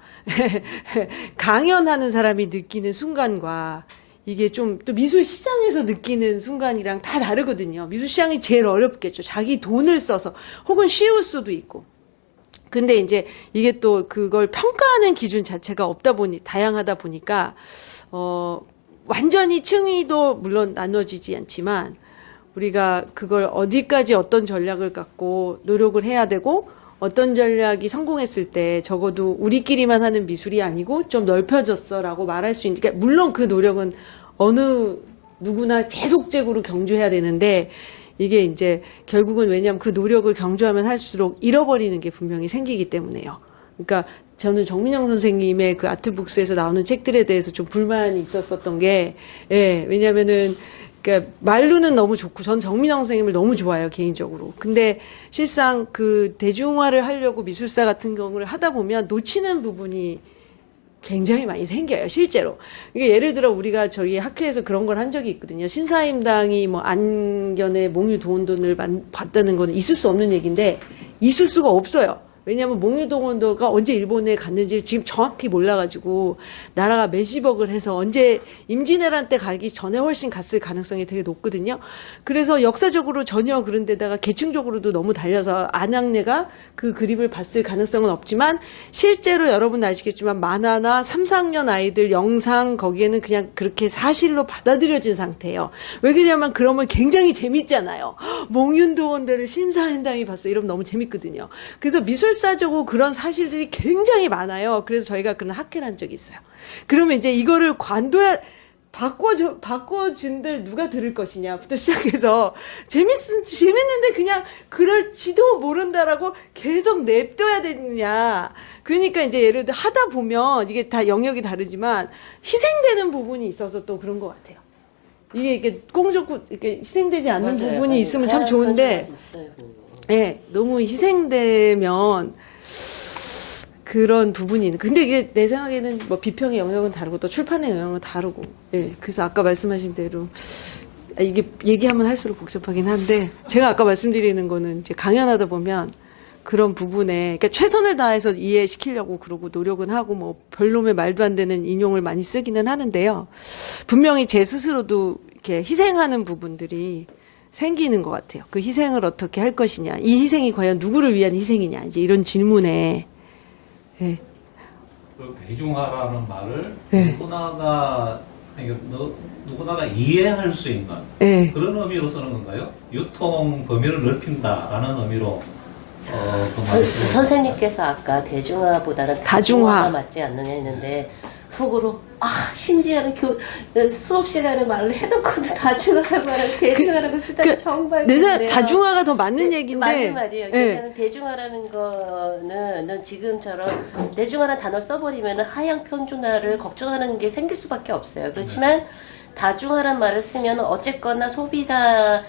강연하는 사람이 느끼는 순간과 이게 좀 또 미술 시장에서 느끼는 순간이랑 다 다르거든요. 미술 시장이 제일 어렵겠죠. 자기 돈을 써서 혹은 쉬울 수도 있고. 근데 이제 이게 또 그걸 평가하는 기준 자체가 없다 보니 다양하다 보니까 완전히 층위도 물론 나눠지지 않지만 우리가 그걸 어디까지 어떤 전략을 갖고 노력을 해야 되고 어떤 전략이 성공했을 때 적어도 우리끼리만 하는 미술이 아니고 좀 넓혀졌어라고 말할 수 있는. 그러니까 물론 그 노력은 어느 누구나 계속적으로 경주해야 되는데 이게 이제 결국은 왜냐하면 그 노력을 경주하면 할수록 잃어버리는 게 분명히 생기기 때문에요. 그러니까 저는 정민영 선생님의 그 아트북스에서 나오는 책들에 대해서 좀 불만이 있었었던 게, 예, 왜냐면은, 그러니까 말로는 너무 좋고, 전 정민영 선생님을 너무 좋아해요, 개인적으로. 근데 실상 그 대중화를 하려고 미술사 같은 경우를 하다 보면 놓치는 부분이 굉장히 많이 생겨요, 실제로. 이게 예를 들어 우리가 저희 학회에서 그런 걸 한 적이 있거든요. 신사임당이 뭐 안견에 몽유 도원돈을 받다는 거는 있을 수 없는 얘기인데, 있을 수가 없어요. 왜냐하면 몽유동원도가 언제 일본에 갔는지 지금 정확히 몰라가지고 나라가 매시벅을 해서 언제 임진왜란 때 가기 전에 훨씬 갔을 가능성이 되게 높거든요. 그래서 역사적으로 전혀 그런 데다가 계층적으로도 너무 달려서 안양내가 그 그림을 봤을 가능성은 없지만 실제로 여러분 아시겠지만 만화나 3, 4학년 아이들 영상 거기에는 그냥 그렇게 사실로 받아들여진 상태예요. 왜 그러냐면 그러면 굉장히 재밌잖아요. 몽윤동원대를 심사위원장이 봤어. 이러면 너무 재밌거든요. 그래서 미술사적으로 그런 사실들이 굉장히 많아요. 그래서 저희가 그런 학회를 한 적이 있어요. 그러면 이제 이거를 바꿔준들 누가 들을 것이냐부터 시작해서 재밌는데 그냥 그럴지도 모른다라고 계속 냅둬야 되느냐. 그러니까 이제 예를 들어 하다 보면 이게 다 영역이 다르지만 희생되는 부분이 있어서 또 그런 것 같아요. 이게 꽁적고 이렇게 희생되지 않는 맞아요. 부분이 있으면 참 좋은데, 예, 너무 희생되면 그런 부분이 있는. 근데 이게 내 생각에는 뭐 비평의 영역은 다르고 또 출판의 영역은 다르고, 예, 그래서 아까 말씀하신 대로 이게 얘기하면 할수록 복잡하긴 한데 제가 아까 말씀드리는 거는 이제 강연하다 보면 그런 부분에 그러니까 최선을 다해서 이해시키려고 그러고 노력은 하고 뭐 별놈의 말도 안 되는 인용을 많이 쓰기는 하는데요. 분명히 제 스스로도 이렇게 희생하는 부분들이 생기는 것 같아요. 그 희생을 어떻게 할 것이냐, 이 희생이 과연 누구를 위한 희생이냐, 이제 이런 질문에. 예. 그 대중화라는 말을 네. 누구나가 이해할 수 있는 예. 그런 의미로 쓰는 건가요? 유통 범위를 넓힌다라는 의미로 그 말을 쓰는 선생님께서 아까 대중화보다는 다중화. 다중화가 맞지 않느냐 했는데 속으로 심지어는 수업 시간에 말을 해놓고도 다중화라고 하는 대중화라고 쓰다니 정말 내 생각 그러네요. 다중화가 더 맞는 얘기인데. 맞는 말이에요. 예. 그러니까 대중화라는 거는 지금처럼 대중화라는 단어 써버리면 하향 평준화를 걱정하는 게 생길 수밖에 없어요. 그렇지만 다중화라는 말을 쓰면 어쨌거나 소비자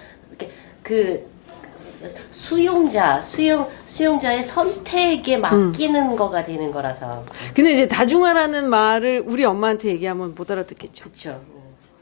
수용자의 선택에 맡기는 거가 되는 거라서. 근데 이제 다중화라는 말을 우리 엄마한테 얘기하면 못 알아듣겠죠. 그렇죠.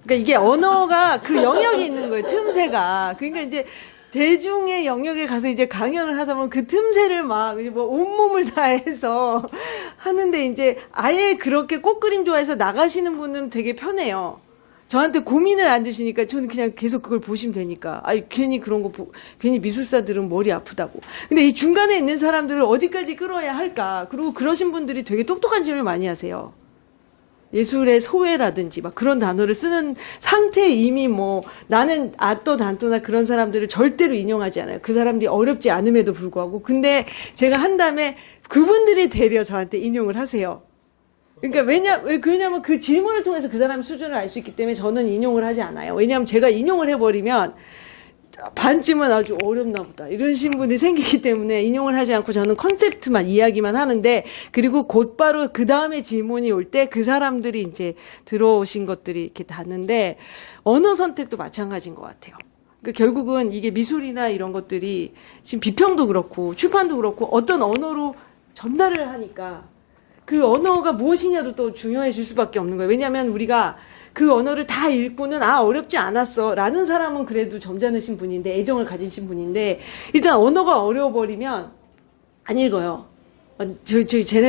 그러니까 이게 언어가 그 영역이 있는 거예요. 틈새가. 그러니까 이제 대중의 영역에 가서 이제 강연을 하다 보면 그 틈새를 막 뭐 온몸을 다해서 하는데 이제 아예 그렇게 꽃그림 좋아해서 나가시는 분은 되게 편해요. 저한테 고민을 안 주시니까 저는 그냥 계속 그걸 보시면 되니까. 괜히 그런 거 괜히 미술사들은 머리 아프다고. 근데 이 중간에 있는 사람들을 어디까지 끌어야 할까? 그리고 그러신 분들이 되게 똑똑한 질문을 많이 하세요. 예술의 소외라든지 막 그런 단어를 쓰는 상태에 이미 뭐 나는 아또 단또나 그런 사람들을 절대로 인용하지 않아요. 그 사람들이 어렵지 않음에도 불구하고. 근데 제가 한 다음에 그분들이 되려 저한테 인용을 하세요. 그러니까 왜냐면 그 질문을 통해서 그 사람 수준을 알 수 있기 때문에 저는 인용을 하지 않아요. 왜냐하면 제가 인용을 해버리면 반쯤은 아주 어렵나 보다 이러신 분이 생기기 때문에 인용을 하지 않고 저는 컨셉트만 이야기만 하는데 그리고 곧바로 그 다음에 질문이 올 때 그 사람들이 이제 들어오신 것들이 이렇게 닿는데 언어 선택도 마찬가지인 것 같아요. 그러니까 결국은 이게 미술이나 이런 것들이 지금 비평도 그렇고 출판도 그렇고 어떤 언어로 전달을 하니까 그 언어가 무엇이냐도 또 중요해질 수밖에 없는 거예요. 왜냐하면 우리가 그 언어를 다 읽고는 어렵지 않았어 라는 사람은 그래도 점잖으신 분인데 애정을 가지신 분인데 일단 언어가 어려워버리면 안 읽어요.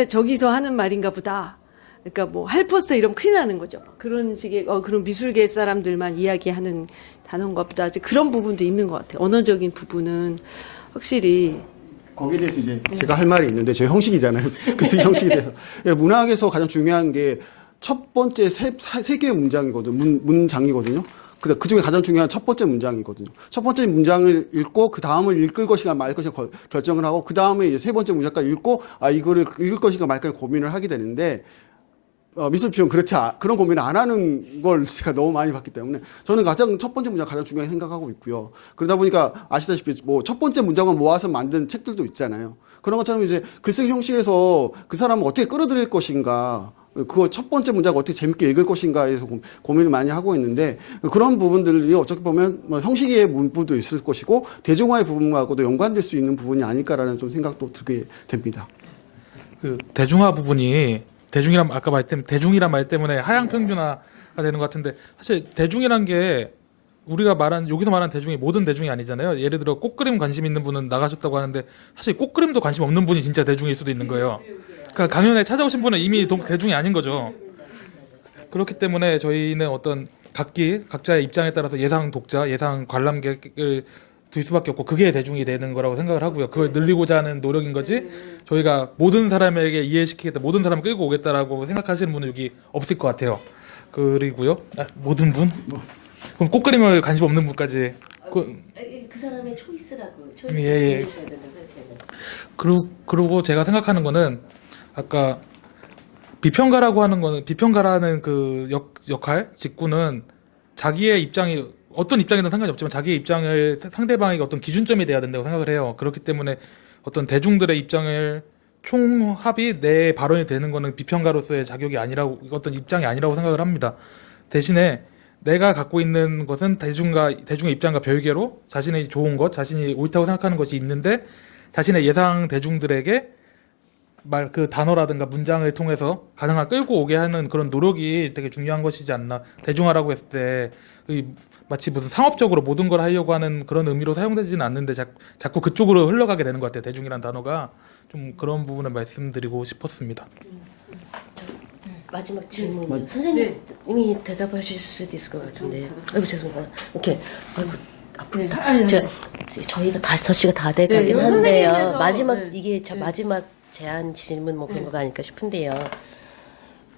저기서 하는 말인가 보다. 그러니까 뭐 할포스터 이러면 큰일 나는 거죠. 그런 식의 그런 미술계 사람들만 이야기하는 단어인가 보다. 이제 그런 부분도 있는 것 같아요. 언어적인 부분은 확실히 거기에 대해서 이제 제가 할 말이 있는데 제 형식이잖아요. 그 형식에 대해서. 문학에서 가장 중요한 게 첫 번째 세 개의 문장이거든요. 문장이거든요. 그 중에 가장 중요한 첫 번째 문장이거든요. 첫 번째 문장을 읽고 그 다음을 읽을 것인가 말 것인가 결정을 하고 그 다음에 이제 세 번째 문장까지 읽고 이거를 읽을 것인가 말까 고민을 하게 되는데 미술피용 그런 고민을 안 하는 걸 제가 너무 많이 봤기 때문에 저는 첫 번째 문장 가장 중요하게 생각하고 있고요. 그러다 보니까 아시다시피 뭐 첫 번째 문장만 모아서 만든 책들도 있잖아요. 그런 것처럼 이제 글쓰기 형식에서 그 사람을 어떻게 끌어들일 것인가, 그거 첫 번째 문장을 어떻게 재밌게 읽을 것인가에 대해서 고민을 많이 하고 있는데 그런 부분들이 어떻게 보면 뭐 형식의 문부도 있을 것이고 대중화의 부분하고도 연관될 수 있는 부분이 아닐까라는 좀 생각도 들게 됩니다. 그 대중화 부분이 아까 대중이란 말 때문에 하향 평준화가 되는 것 같은데 사실 대중이란 게 우리가 말한 여기서 말하는 대중이 모든 대중이 아니잖아요. 예를 들어 꽃그림 관심 있는 분은 나가셨다고 하는데 사실 꽃그림도 관심 없는 분이 진짜 대중일 수도 있는 거예요. 그러니까 강연에 찾아오신 분은 이미 대중이 아닌 거죠. 그렇기 때문에 저희는 어떤 각자의 입장에 따라서 예상 독자, 예상 관람객을 둘 수밖에 없고 그게 대중이 되는 거라고 생각을 하고요. 그걸 늘리고자 하는 노력인 거지 저희가 모든 사람에게 이해시키겠다, 모든 사람을 끌고 오겠다라고 생각하시는 분은 여기 없을 것 같아요. 그리고요, 모든 분? 그럼 꽃그림을 관심 없는 분까지. 그 사람의 초이스라고. 예. 그리고 제가 생각하는 거는 아까 비평가라는 그 역할, 직구는 자기의 입장이 어떤 입장이든 상관이 없지만 자기의 입장을 상대방에게 어떤 기준점이 돼야 된다고 생각을 해요. 그렇기 때문에 어떤 대중들의 입장을 총합이 내 발언이 되는 거는 비평가로서의 자격이 아니라고, 어떤 입장이 아니라고 생각을 합니다. 대신에 내가 갖고 있는 것은 대중의 입장과 별개로 자신이 좋은 것, 자신이 옳다고 생각하는 것이 있는데 자신의 예상 대중들에게 그 단어라든가 문장을 통해서 가능한 끌고 오게 하는 그런 노력이 되게 중요한 것이지 않나. 대중화라고 했을 때 마치 무슨 상업적으로 모든 걸 하려고 하는 그런 의미로 사용되지는 않는데 자꾸 그쪽으로 흘러가게 되는 것 같아요. 대중이란 단어가. 좀 그런 부분을 말씀드리고 싶었습니다. 마지막 질문. 선생님이 대답해 주실 수도 있을 것 같은데. 아이고 죄송합니다. 오케이. 아이고 아프다. 저희가 5시가 다 돼가긴 한데요. 마지막 이게 마지막 제안 질문 뭐 그런 거가 아닐까 싶은데요.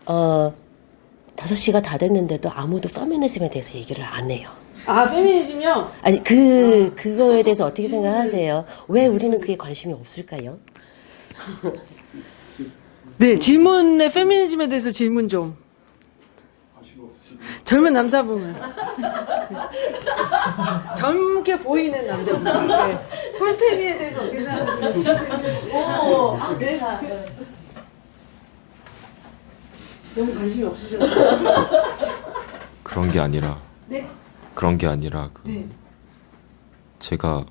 5시가 다 됐는데도 아무도 페미니즘에 대해서 얘기를 안 해요. 페미니즘요? 아니 그거에 대해서 어떻게 생각하세요? 왜 우리는 그게 관심이 없을까요? 네, 질문에 페미니즘에 대해서 질문 좀. 젊은 남자분은 젊게 보이는 남자분. 네. 폴페미에 대해서 어떻게 생각하세요? 너무 관심이 없으셔서. 그런 게 아니라 네? 그런 게 아니라 네. 제가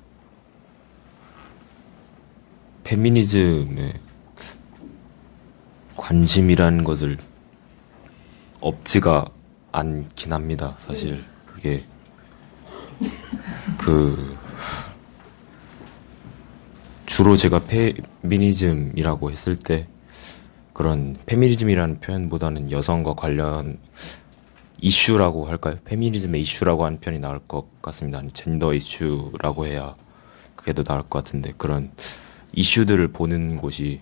페미니즘에 관심이라는 것을 없지가 않긴 합니다. 사실 그게 주로 제가 페미니즘이라고 했을 때 그런 페미니즘이라는 표현보다는 여성과 관련 이슈라고 할까요? 페미니즘의 이슈라고 하는 표현이 나을 것 같습니다. 아니 젠더 이슈라고 해야 그게 더 나을 것 같은데 그런 이슈들을 보는 곳이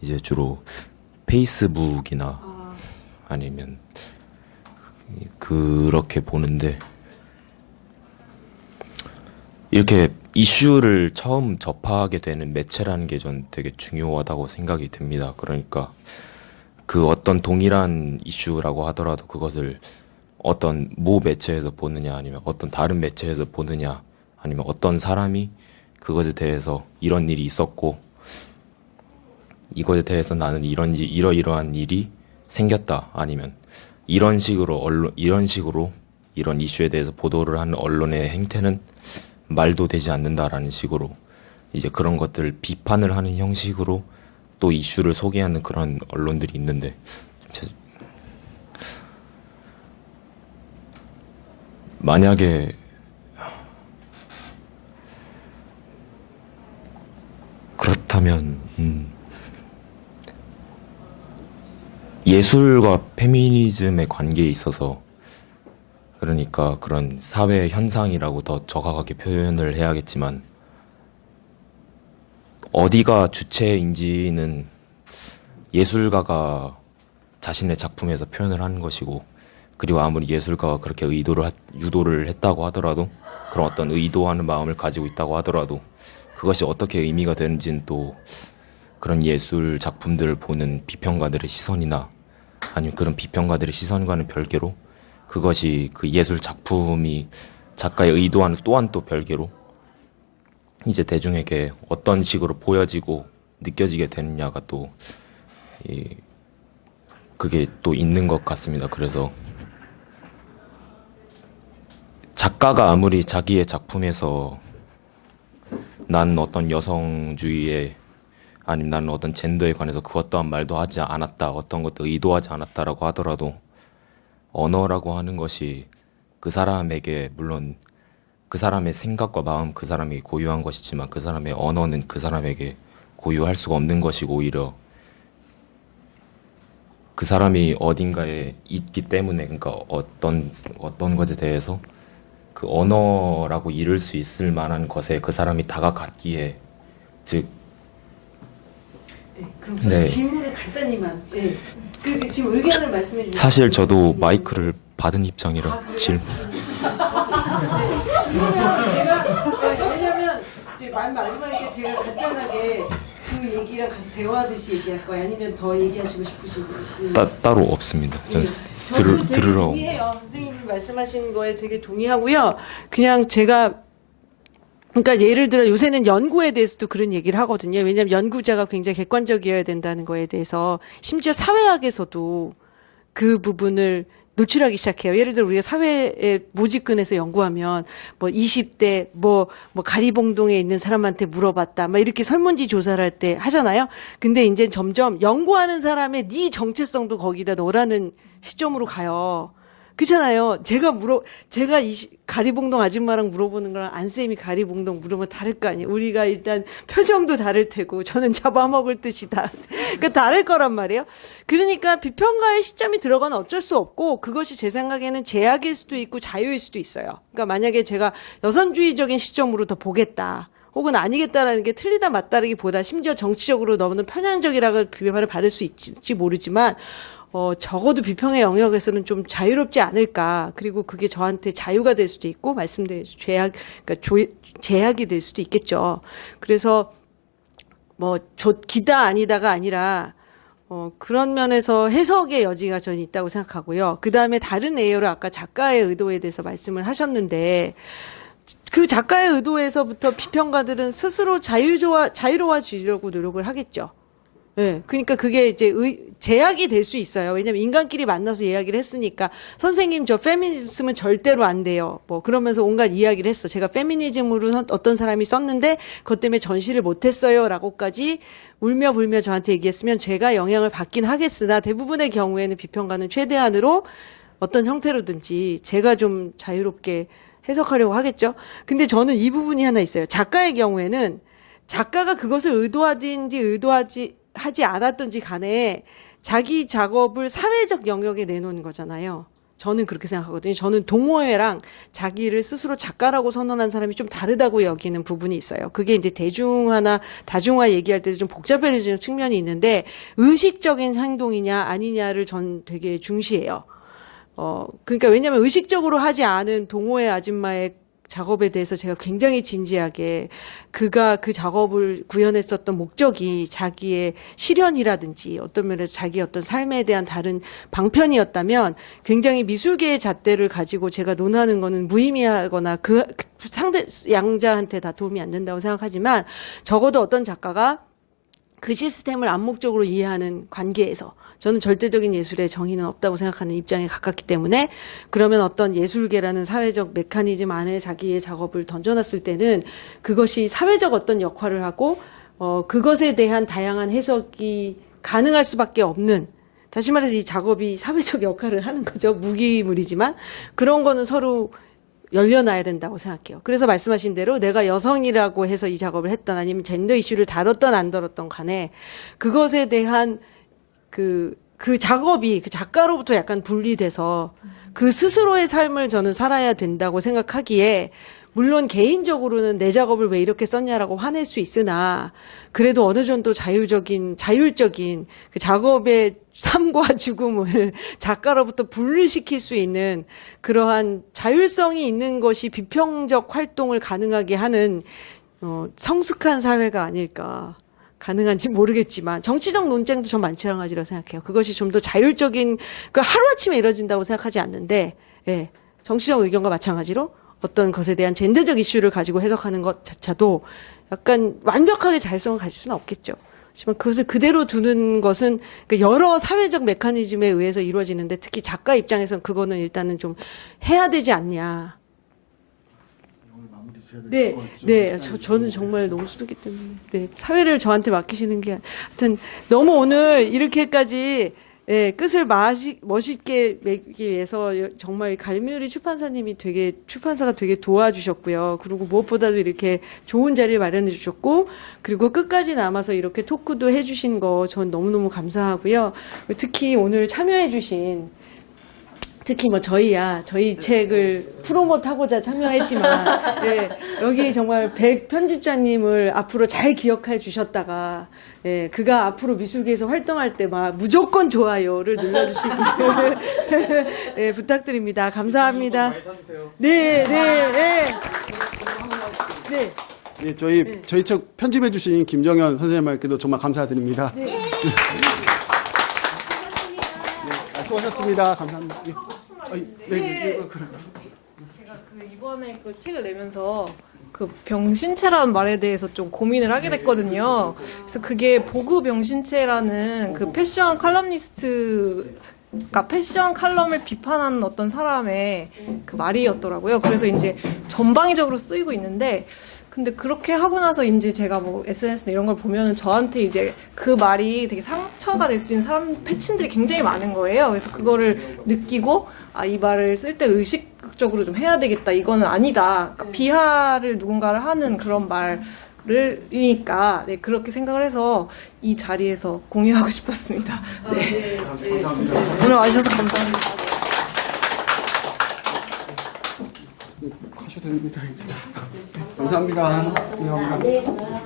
이제 주로 페이스북이나 아니면 그렇게 보는데 이렇게 이슈를 처음 접하게 되는 매체라는 게 전 되게 중요하다고 생각이 듭니다. 그러니까 그 어떤 동일한 이슈라고 하더라도 그것을 어떤 모 매체에서 보느냐 아니면 어떤 다른 매체에서 보느냐 아니면 어떤 사람이 그것에 대해서 이런 일이 있었고 이것에 대해서 나는 이러이러한 일이 생겼다 아니면 이런 식으로 이런 이슈에 대해서 보도를 하는 언론의 행태는 말도 되지 않는다라는 식으로 이제 그런 것들을 비판을 하는 형식으로 또 이슈를 소개하는 그런 언론들이 있는데 만약에 그렇다면 예술과 페미니즘의 관계에 있어서 그러니까 그런 사회 현상이라고 더 정확하게 표현을 해야겠지만 어디가 주체인지는 예술가가 자신의 작품에서 표현을 하는 것이고 그리고 아무리 예술가가 그렇게 유도를 했다고 하더라도 그런 어떤 의도하는 마음을 가지고 있다고 하더라도 그것이 어떻게 의미가 되는지는 또 그런 예술 작품들을 보는 비평가들의 시선이나 아니면 그런 비평가들의 시선과는 별개로 그것이 그 예술 작품이 작가의 의도와는 또한 또 별개로 이제 대중에게 어떤 식으로 보여지고 느껴지게 되느냐가 또 그게 또 있는 것 같습니다. 그래서 작가가 아무리 자기의 작품에서 난 어떤 여성주의에 아니면 나는 어떤 젠더에 관해서 그 어떠한 말도 하지 않았다, 어떤 것도 의도하지 않았다라고 하더라도 언어라고 하는 것이 그 사람에게 물론 그 사람의 생각과 마음 그 사람이 고유한 것이지만 그 사람의 언어는 그 사람에게 고유할 수가 없는 것이고 오히려 그 사람이 어딘가에 있기 때문에 그러니까 어떤 것에 대해서 그 언어라고 이를 수 있을 만한 것에 그 사람이 다가갔기에 즉 네, 그럼 네. 질문을 간단히만. 네. 그 지금 의견을 말씀해 주세요. 사실 저도 마이크를 받은 입장이라 질문 그러면 제가 왜냐면 이제 마지막에 제가 간단하게 그 얘기랑 같이 대화하듯이 얘기할 거예요. 아니면 더 얘기하시고 싶으신 분? 따로 없습니다. 전 저도 되게 들으러 동의해요. 선생님이 말씀하신 거에 되게 동의하고요. 그냥 제가 그러니까 예를 들어 요새는 연구에 대해서도 그런 얘기를 하거든요. 왜냐하면 연구자가 굉장히 객관적이어야 된다는 거에 대해서 심지어 사회학에서도 그 부분을 노출하기 시작해요. 예를 들어 우리가 사회의 모집근에서 연구하면 뭐 20대 뭐 가리봉동에 있는 사람한테 물어봤다. 막 이렇게 설문지 조사를 할 때 하잖아요. 근데 이제 점점 연구하는 사람의 네 정체성도 거기다 넣으라는 시점으로 가요. 그렇잖아요. 제가 가리봉동 아줌마랑 물어보는 거랑 안쌤이 가리봉동 물으면 다를 거 아니에요. 우리가 일단 표정도 다를 테고 저는 잡아먹을 듯이 그러니까 다를 거란 말이에요. 그러니까 비평가의 시점이 들어가는 어쩔 수 없고 그것이 제 생각에는 제약일 수도 있고 자유일 수도 있어요. 그러니까 만약에 제가 여성주의적인 시점으로 더 보겠다. 혹은 아니겠다라는 게 틀리다 맞다라기보다 심지어 정치적으로 너무나 편향적이라고 비판을 받을 수 있을지 모르지만 적어도 비평의 영역에서는 좀 자유롭지 않을까. 그리고 그게 저한테 자유가 될 수도 있고, 말씀대로 제약이 될 수도 있겠죠. 그래서, 기다 아니다가 아니라, 그런 면에서 해석의 여지가 저는 있다고 생각하고요. 그 다음에 다른 레이어로 아까 작가의 의도에 대해서 말씀을 하셨는데, 그 작가의 의도에서부터 비평가들은 스스로 자유로워지려고 노력을 하겠죠. 네, 그러니까 그게 이제 제약이 될 수 있어요. 왜냐면 인간끼리 만나서 이야기를 했으니까 선생님 저 페미니즘은 절대로 안 돼요. 그러면서 온갖 이야기를 했어. 제가 페미니즘으로 어떤 사람이 썼는데 그것 때문에 전시를 못했어요라고까지 울며 불며 저한테 얘기했으면 제가 영향을 받긴 하겠으나 대부분의 경우에는 비평가는 최대한으로 어떤 형태로든지 제가 좀 자유롭게 해석하려고 하겠죠. 근데 저는 이 부분이 하나 있어요. 작가의 경우에는 작가가 그것을 의도하지 않았던지 간에 자기 작업을 사회적 영역에 내놓는 거잖아요. 저는 그렇게 생각하거든요. 저는 동호회랑 자기를 스스로 작가라고 선언한 사람이 좀 다르다고 여기는 부분이 있어요. 그게 이제 대중화나 다중화 얘기할 때도 좀 복잡해지는 측면이 있는데 의식적인 행동이냐 아니냐를 전 되게 중시해요. 그러니까 왜냐하면 의식적으로 하지 않은 동호회 아줌마의 작업에 대해서 제가 굉장히 진지하게 그가 그 작업을 구현했었던 목적이 자기의 실현이라든지 어떤 면에서 자기 어떤 삶에 대한 다른 방편이었다면 굉장히 미술계의 잣대를 가지고 제가 논하는 거는 무의미하거나 그 상대 양자한테 다 도움이 안 된다고 생각하지만 적어도 어떤 작가가 그 시스템을 암묵적으로 이해하는 관계에서 저는 절대적인 예술의 정의는 없다고 생각하는 입장에 가깝기 때문에 그러면 어떤 예술계라는 사회적 메커니즘 안에 자기의 작업을 던져놨을 때는 그것이 사회적 어떤 역할을 하고 그것에 대한 다양한 해석이 가능할 수밖에 없는 다시 말해서 이 작업이 사회적 역할을 하는 거죠. 무기물이지만 그런 거는 서로 열려놔야 된다고 생각해요. 그래서 말씀하신 대로 내가 여성이라고 해서 이 작업을 했던 아니면 젠더 이슈를 다뤘던 안 다뤘던 간에 그것에 대한 그 작업이 그 작가로부터 약간 분리돼서 그 스스로의 삶을 저는 살아야 된다고 생각하기에 물론 개인적으로는 내 작업을 왜 이렇게 썼냐라고 화낼 수 있으나 그래도 어느 정도 자율적인 그 작업의 삶과 죽음을 작가로부터 분리시킬 수 있는 그러한 자율성이 있는 것이 비평적 활동을 가능하게 하는 성숙한 사회가 아닐까. 가능한지 모르겠지만 정치적 논쟁도 전 만취랑하지라고 생각해요. 그것이 좀 더 자율적인 하루아침에 이루어진다고 생각하지 않는데 예, 정치적 의견과 마찬가지로 어떤 것에 대한 젠더적 이슈를 가지고 해석하는 것조차도 약간 완벽하게 자율성을 가질 수는 없겠죠. 하지만 그것을 그대로 두는 것은 여러 사회적 메커니즘에 의해서 이루어지는데 특히 작가 입장에서는 그거는 일단은 좀 해야 되지 않냐. 네, 네, 저는 정말 너무 수르기 때문에 네, 사회를 저한테 맡기시는 게 하여튼 너무 오늘 이렇게까지 예, 끝을 멋있게 맺기 위해서 정말 갈미우리 출판사님이 출판사가 되게 도와주셨고요. 그리고 무엇보다도 이렇게 좋은 자리를 마련해 주셨고, 그리고 끝까지 남아서 이렇게 토크도 해주신 거 전 너무너무 감사하고요. 특히 오늘 참여해 주신 특히 뭐 저희 책을 프로모트하고자 참여했지만 예, 여기 정말 백 편집자님을 앞으로 잘 기억해 주셨다가 예, 그가 앞으로 미술계에서 활동할 때 막 무조건 좋아요를 눌러주시기를 예, 부탁드립니다. 감사합니다. 네, 네, 네. 네. 예, 저희 책 편집해 주신 김정현 선생님께도 정말 감사드립니다. 네. 수고하셨습니다. 감사합니다. 예. 제가 이번에 책을 내면서 병신체라는 말에 대해서 좀 고민을 하게 됐거든요. 그래서 그게 보그 병신체라는 패션 칼럼니스트가 패션 칼럼을 비판하는 어떤 사람의 말이었더라고요. 그래서 이제 전방위적으로 쓰이고 있는데, 근데 그렇게 하고 나서 이제 제가 뭐 SNS나 이런 걸 보면은 저한테 이제 그 말이 되게 상처가 될 수 있는 패친들이 굉장히 많은 거예요. 그래서 그거를 느끼고, 이 말을 쓸 때 의식적으로 좀 해야 되겠다. 이거는 아니다. 그러니까 비하를 누군가를 하는 그런 말이니까, 네, 그렇게 생각을 해서 이 자리에서 공유하고 싶었습니다. 네. 감사합니다. 오늘 와주셔서 감사합니다. 가셔도 됩니다. 이제. 감사합니다. 감사합니다.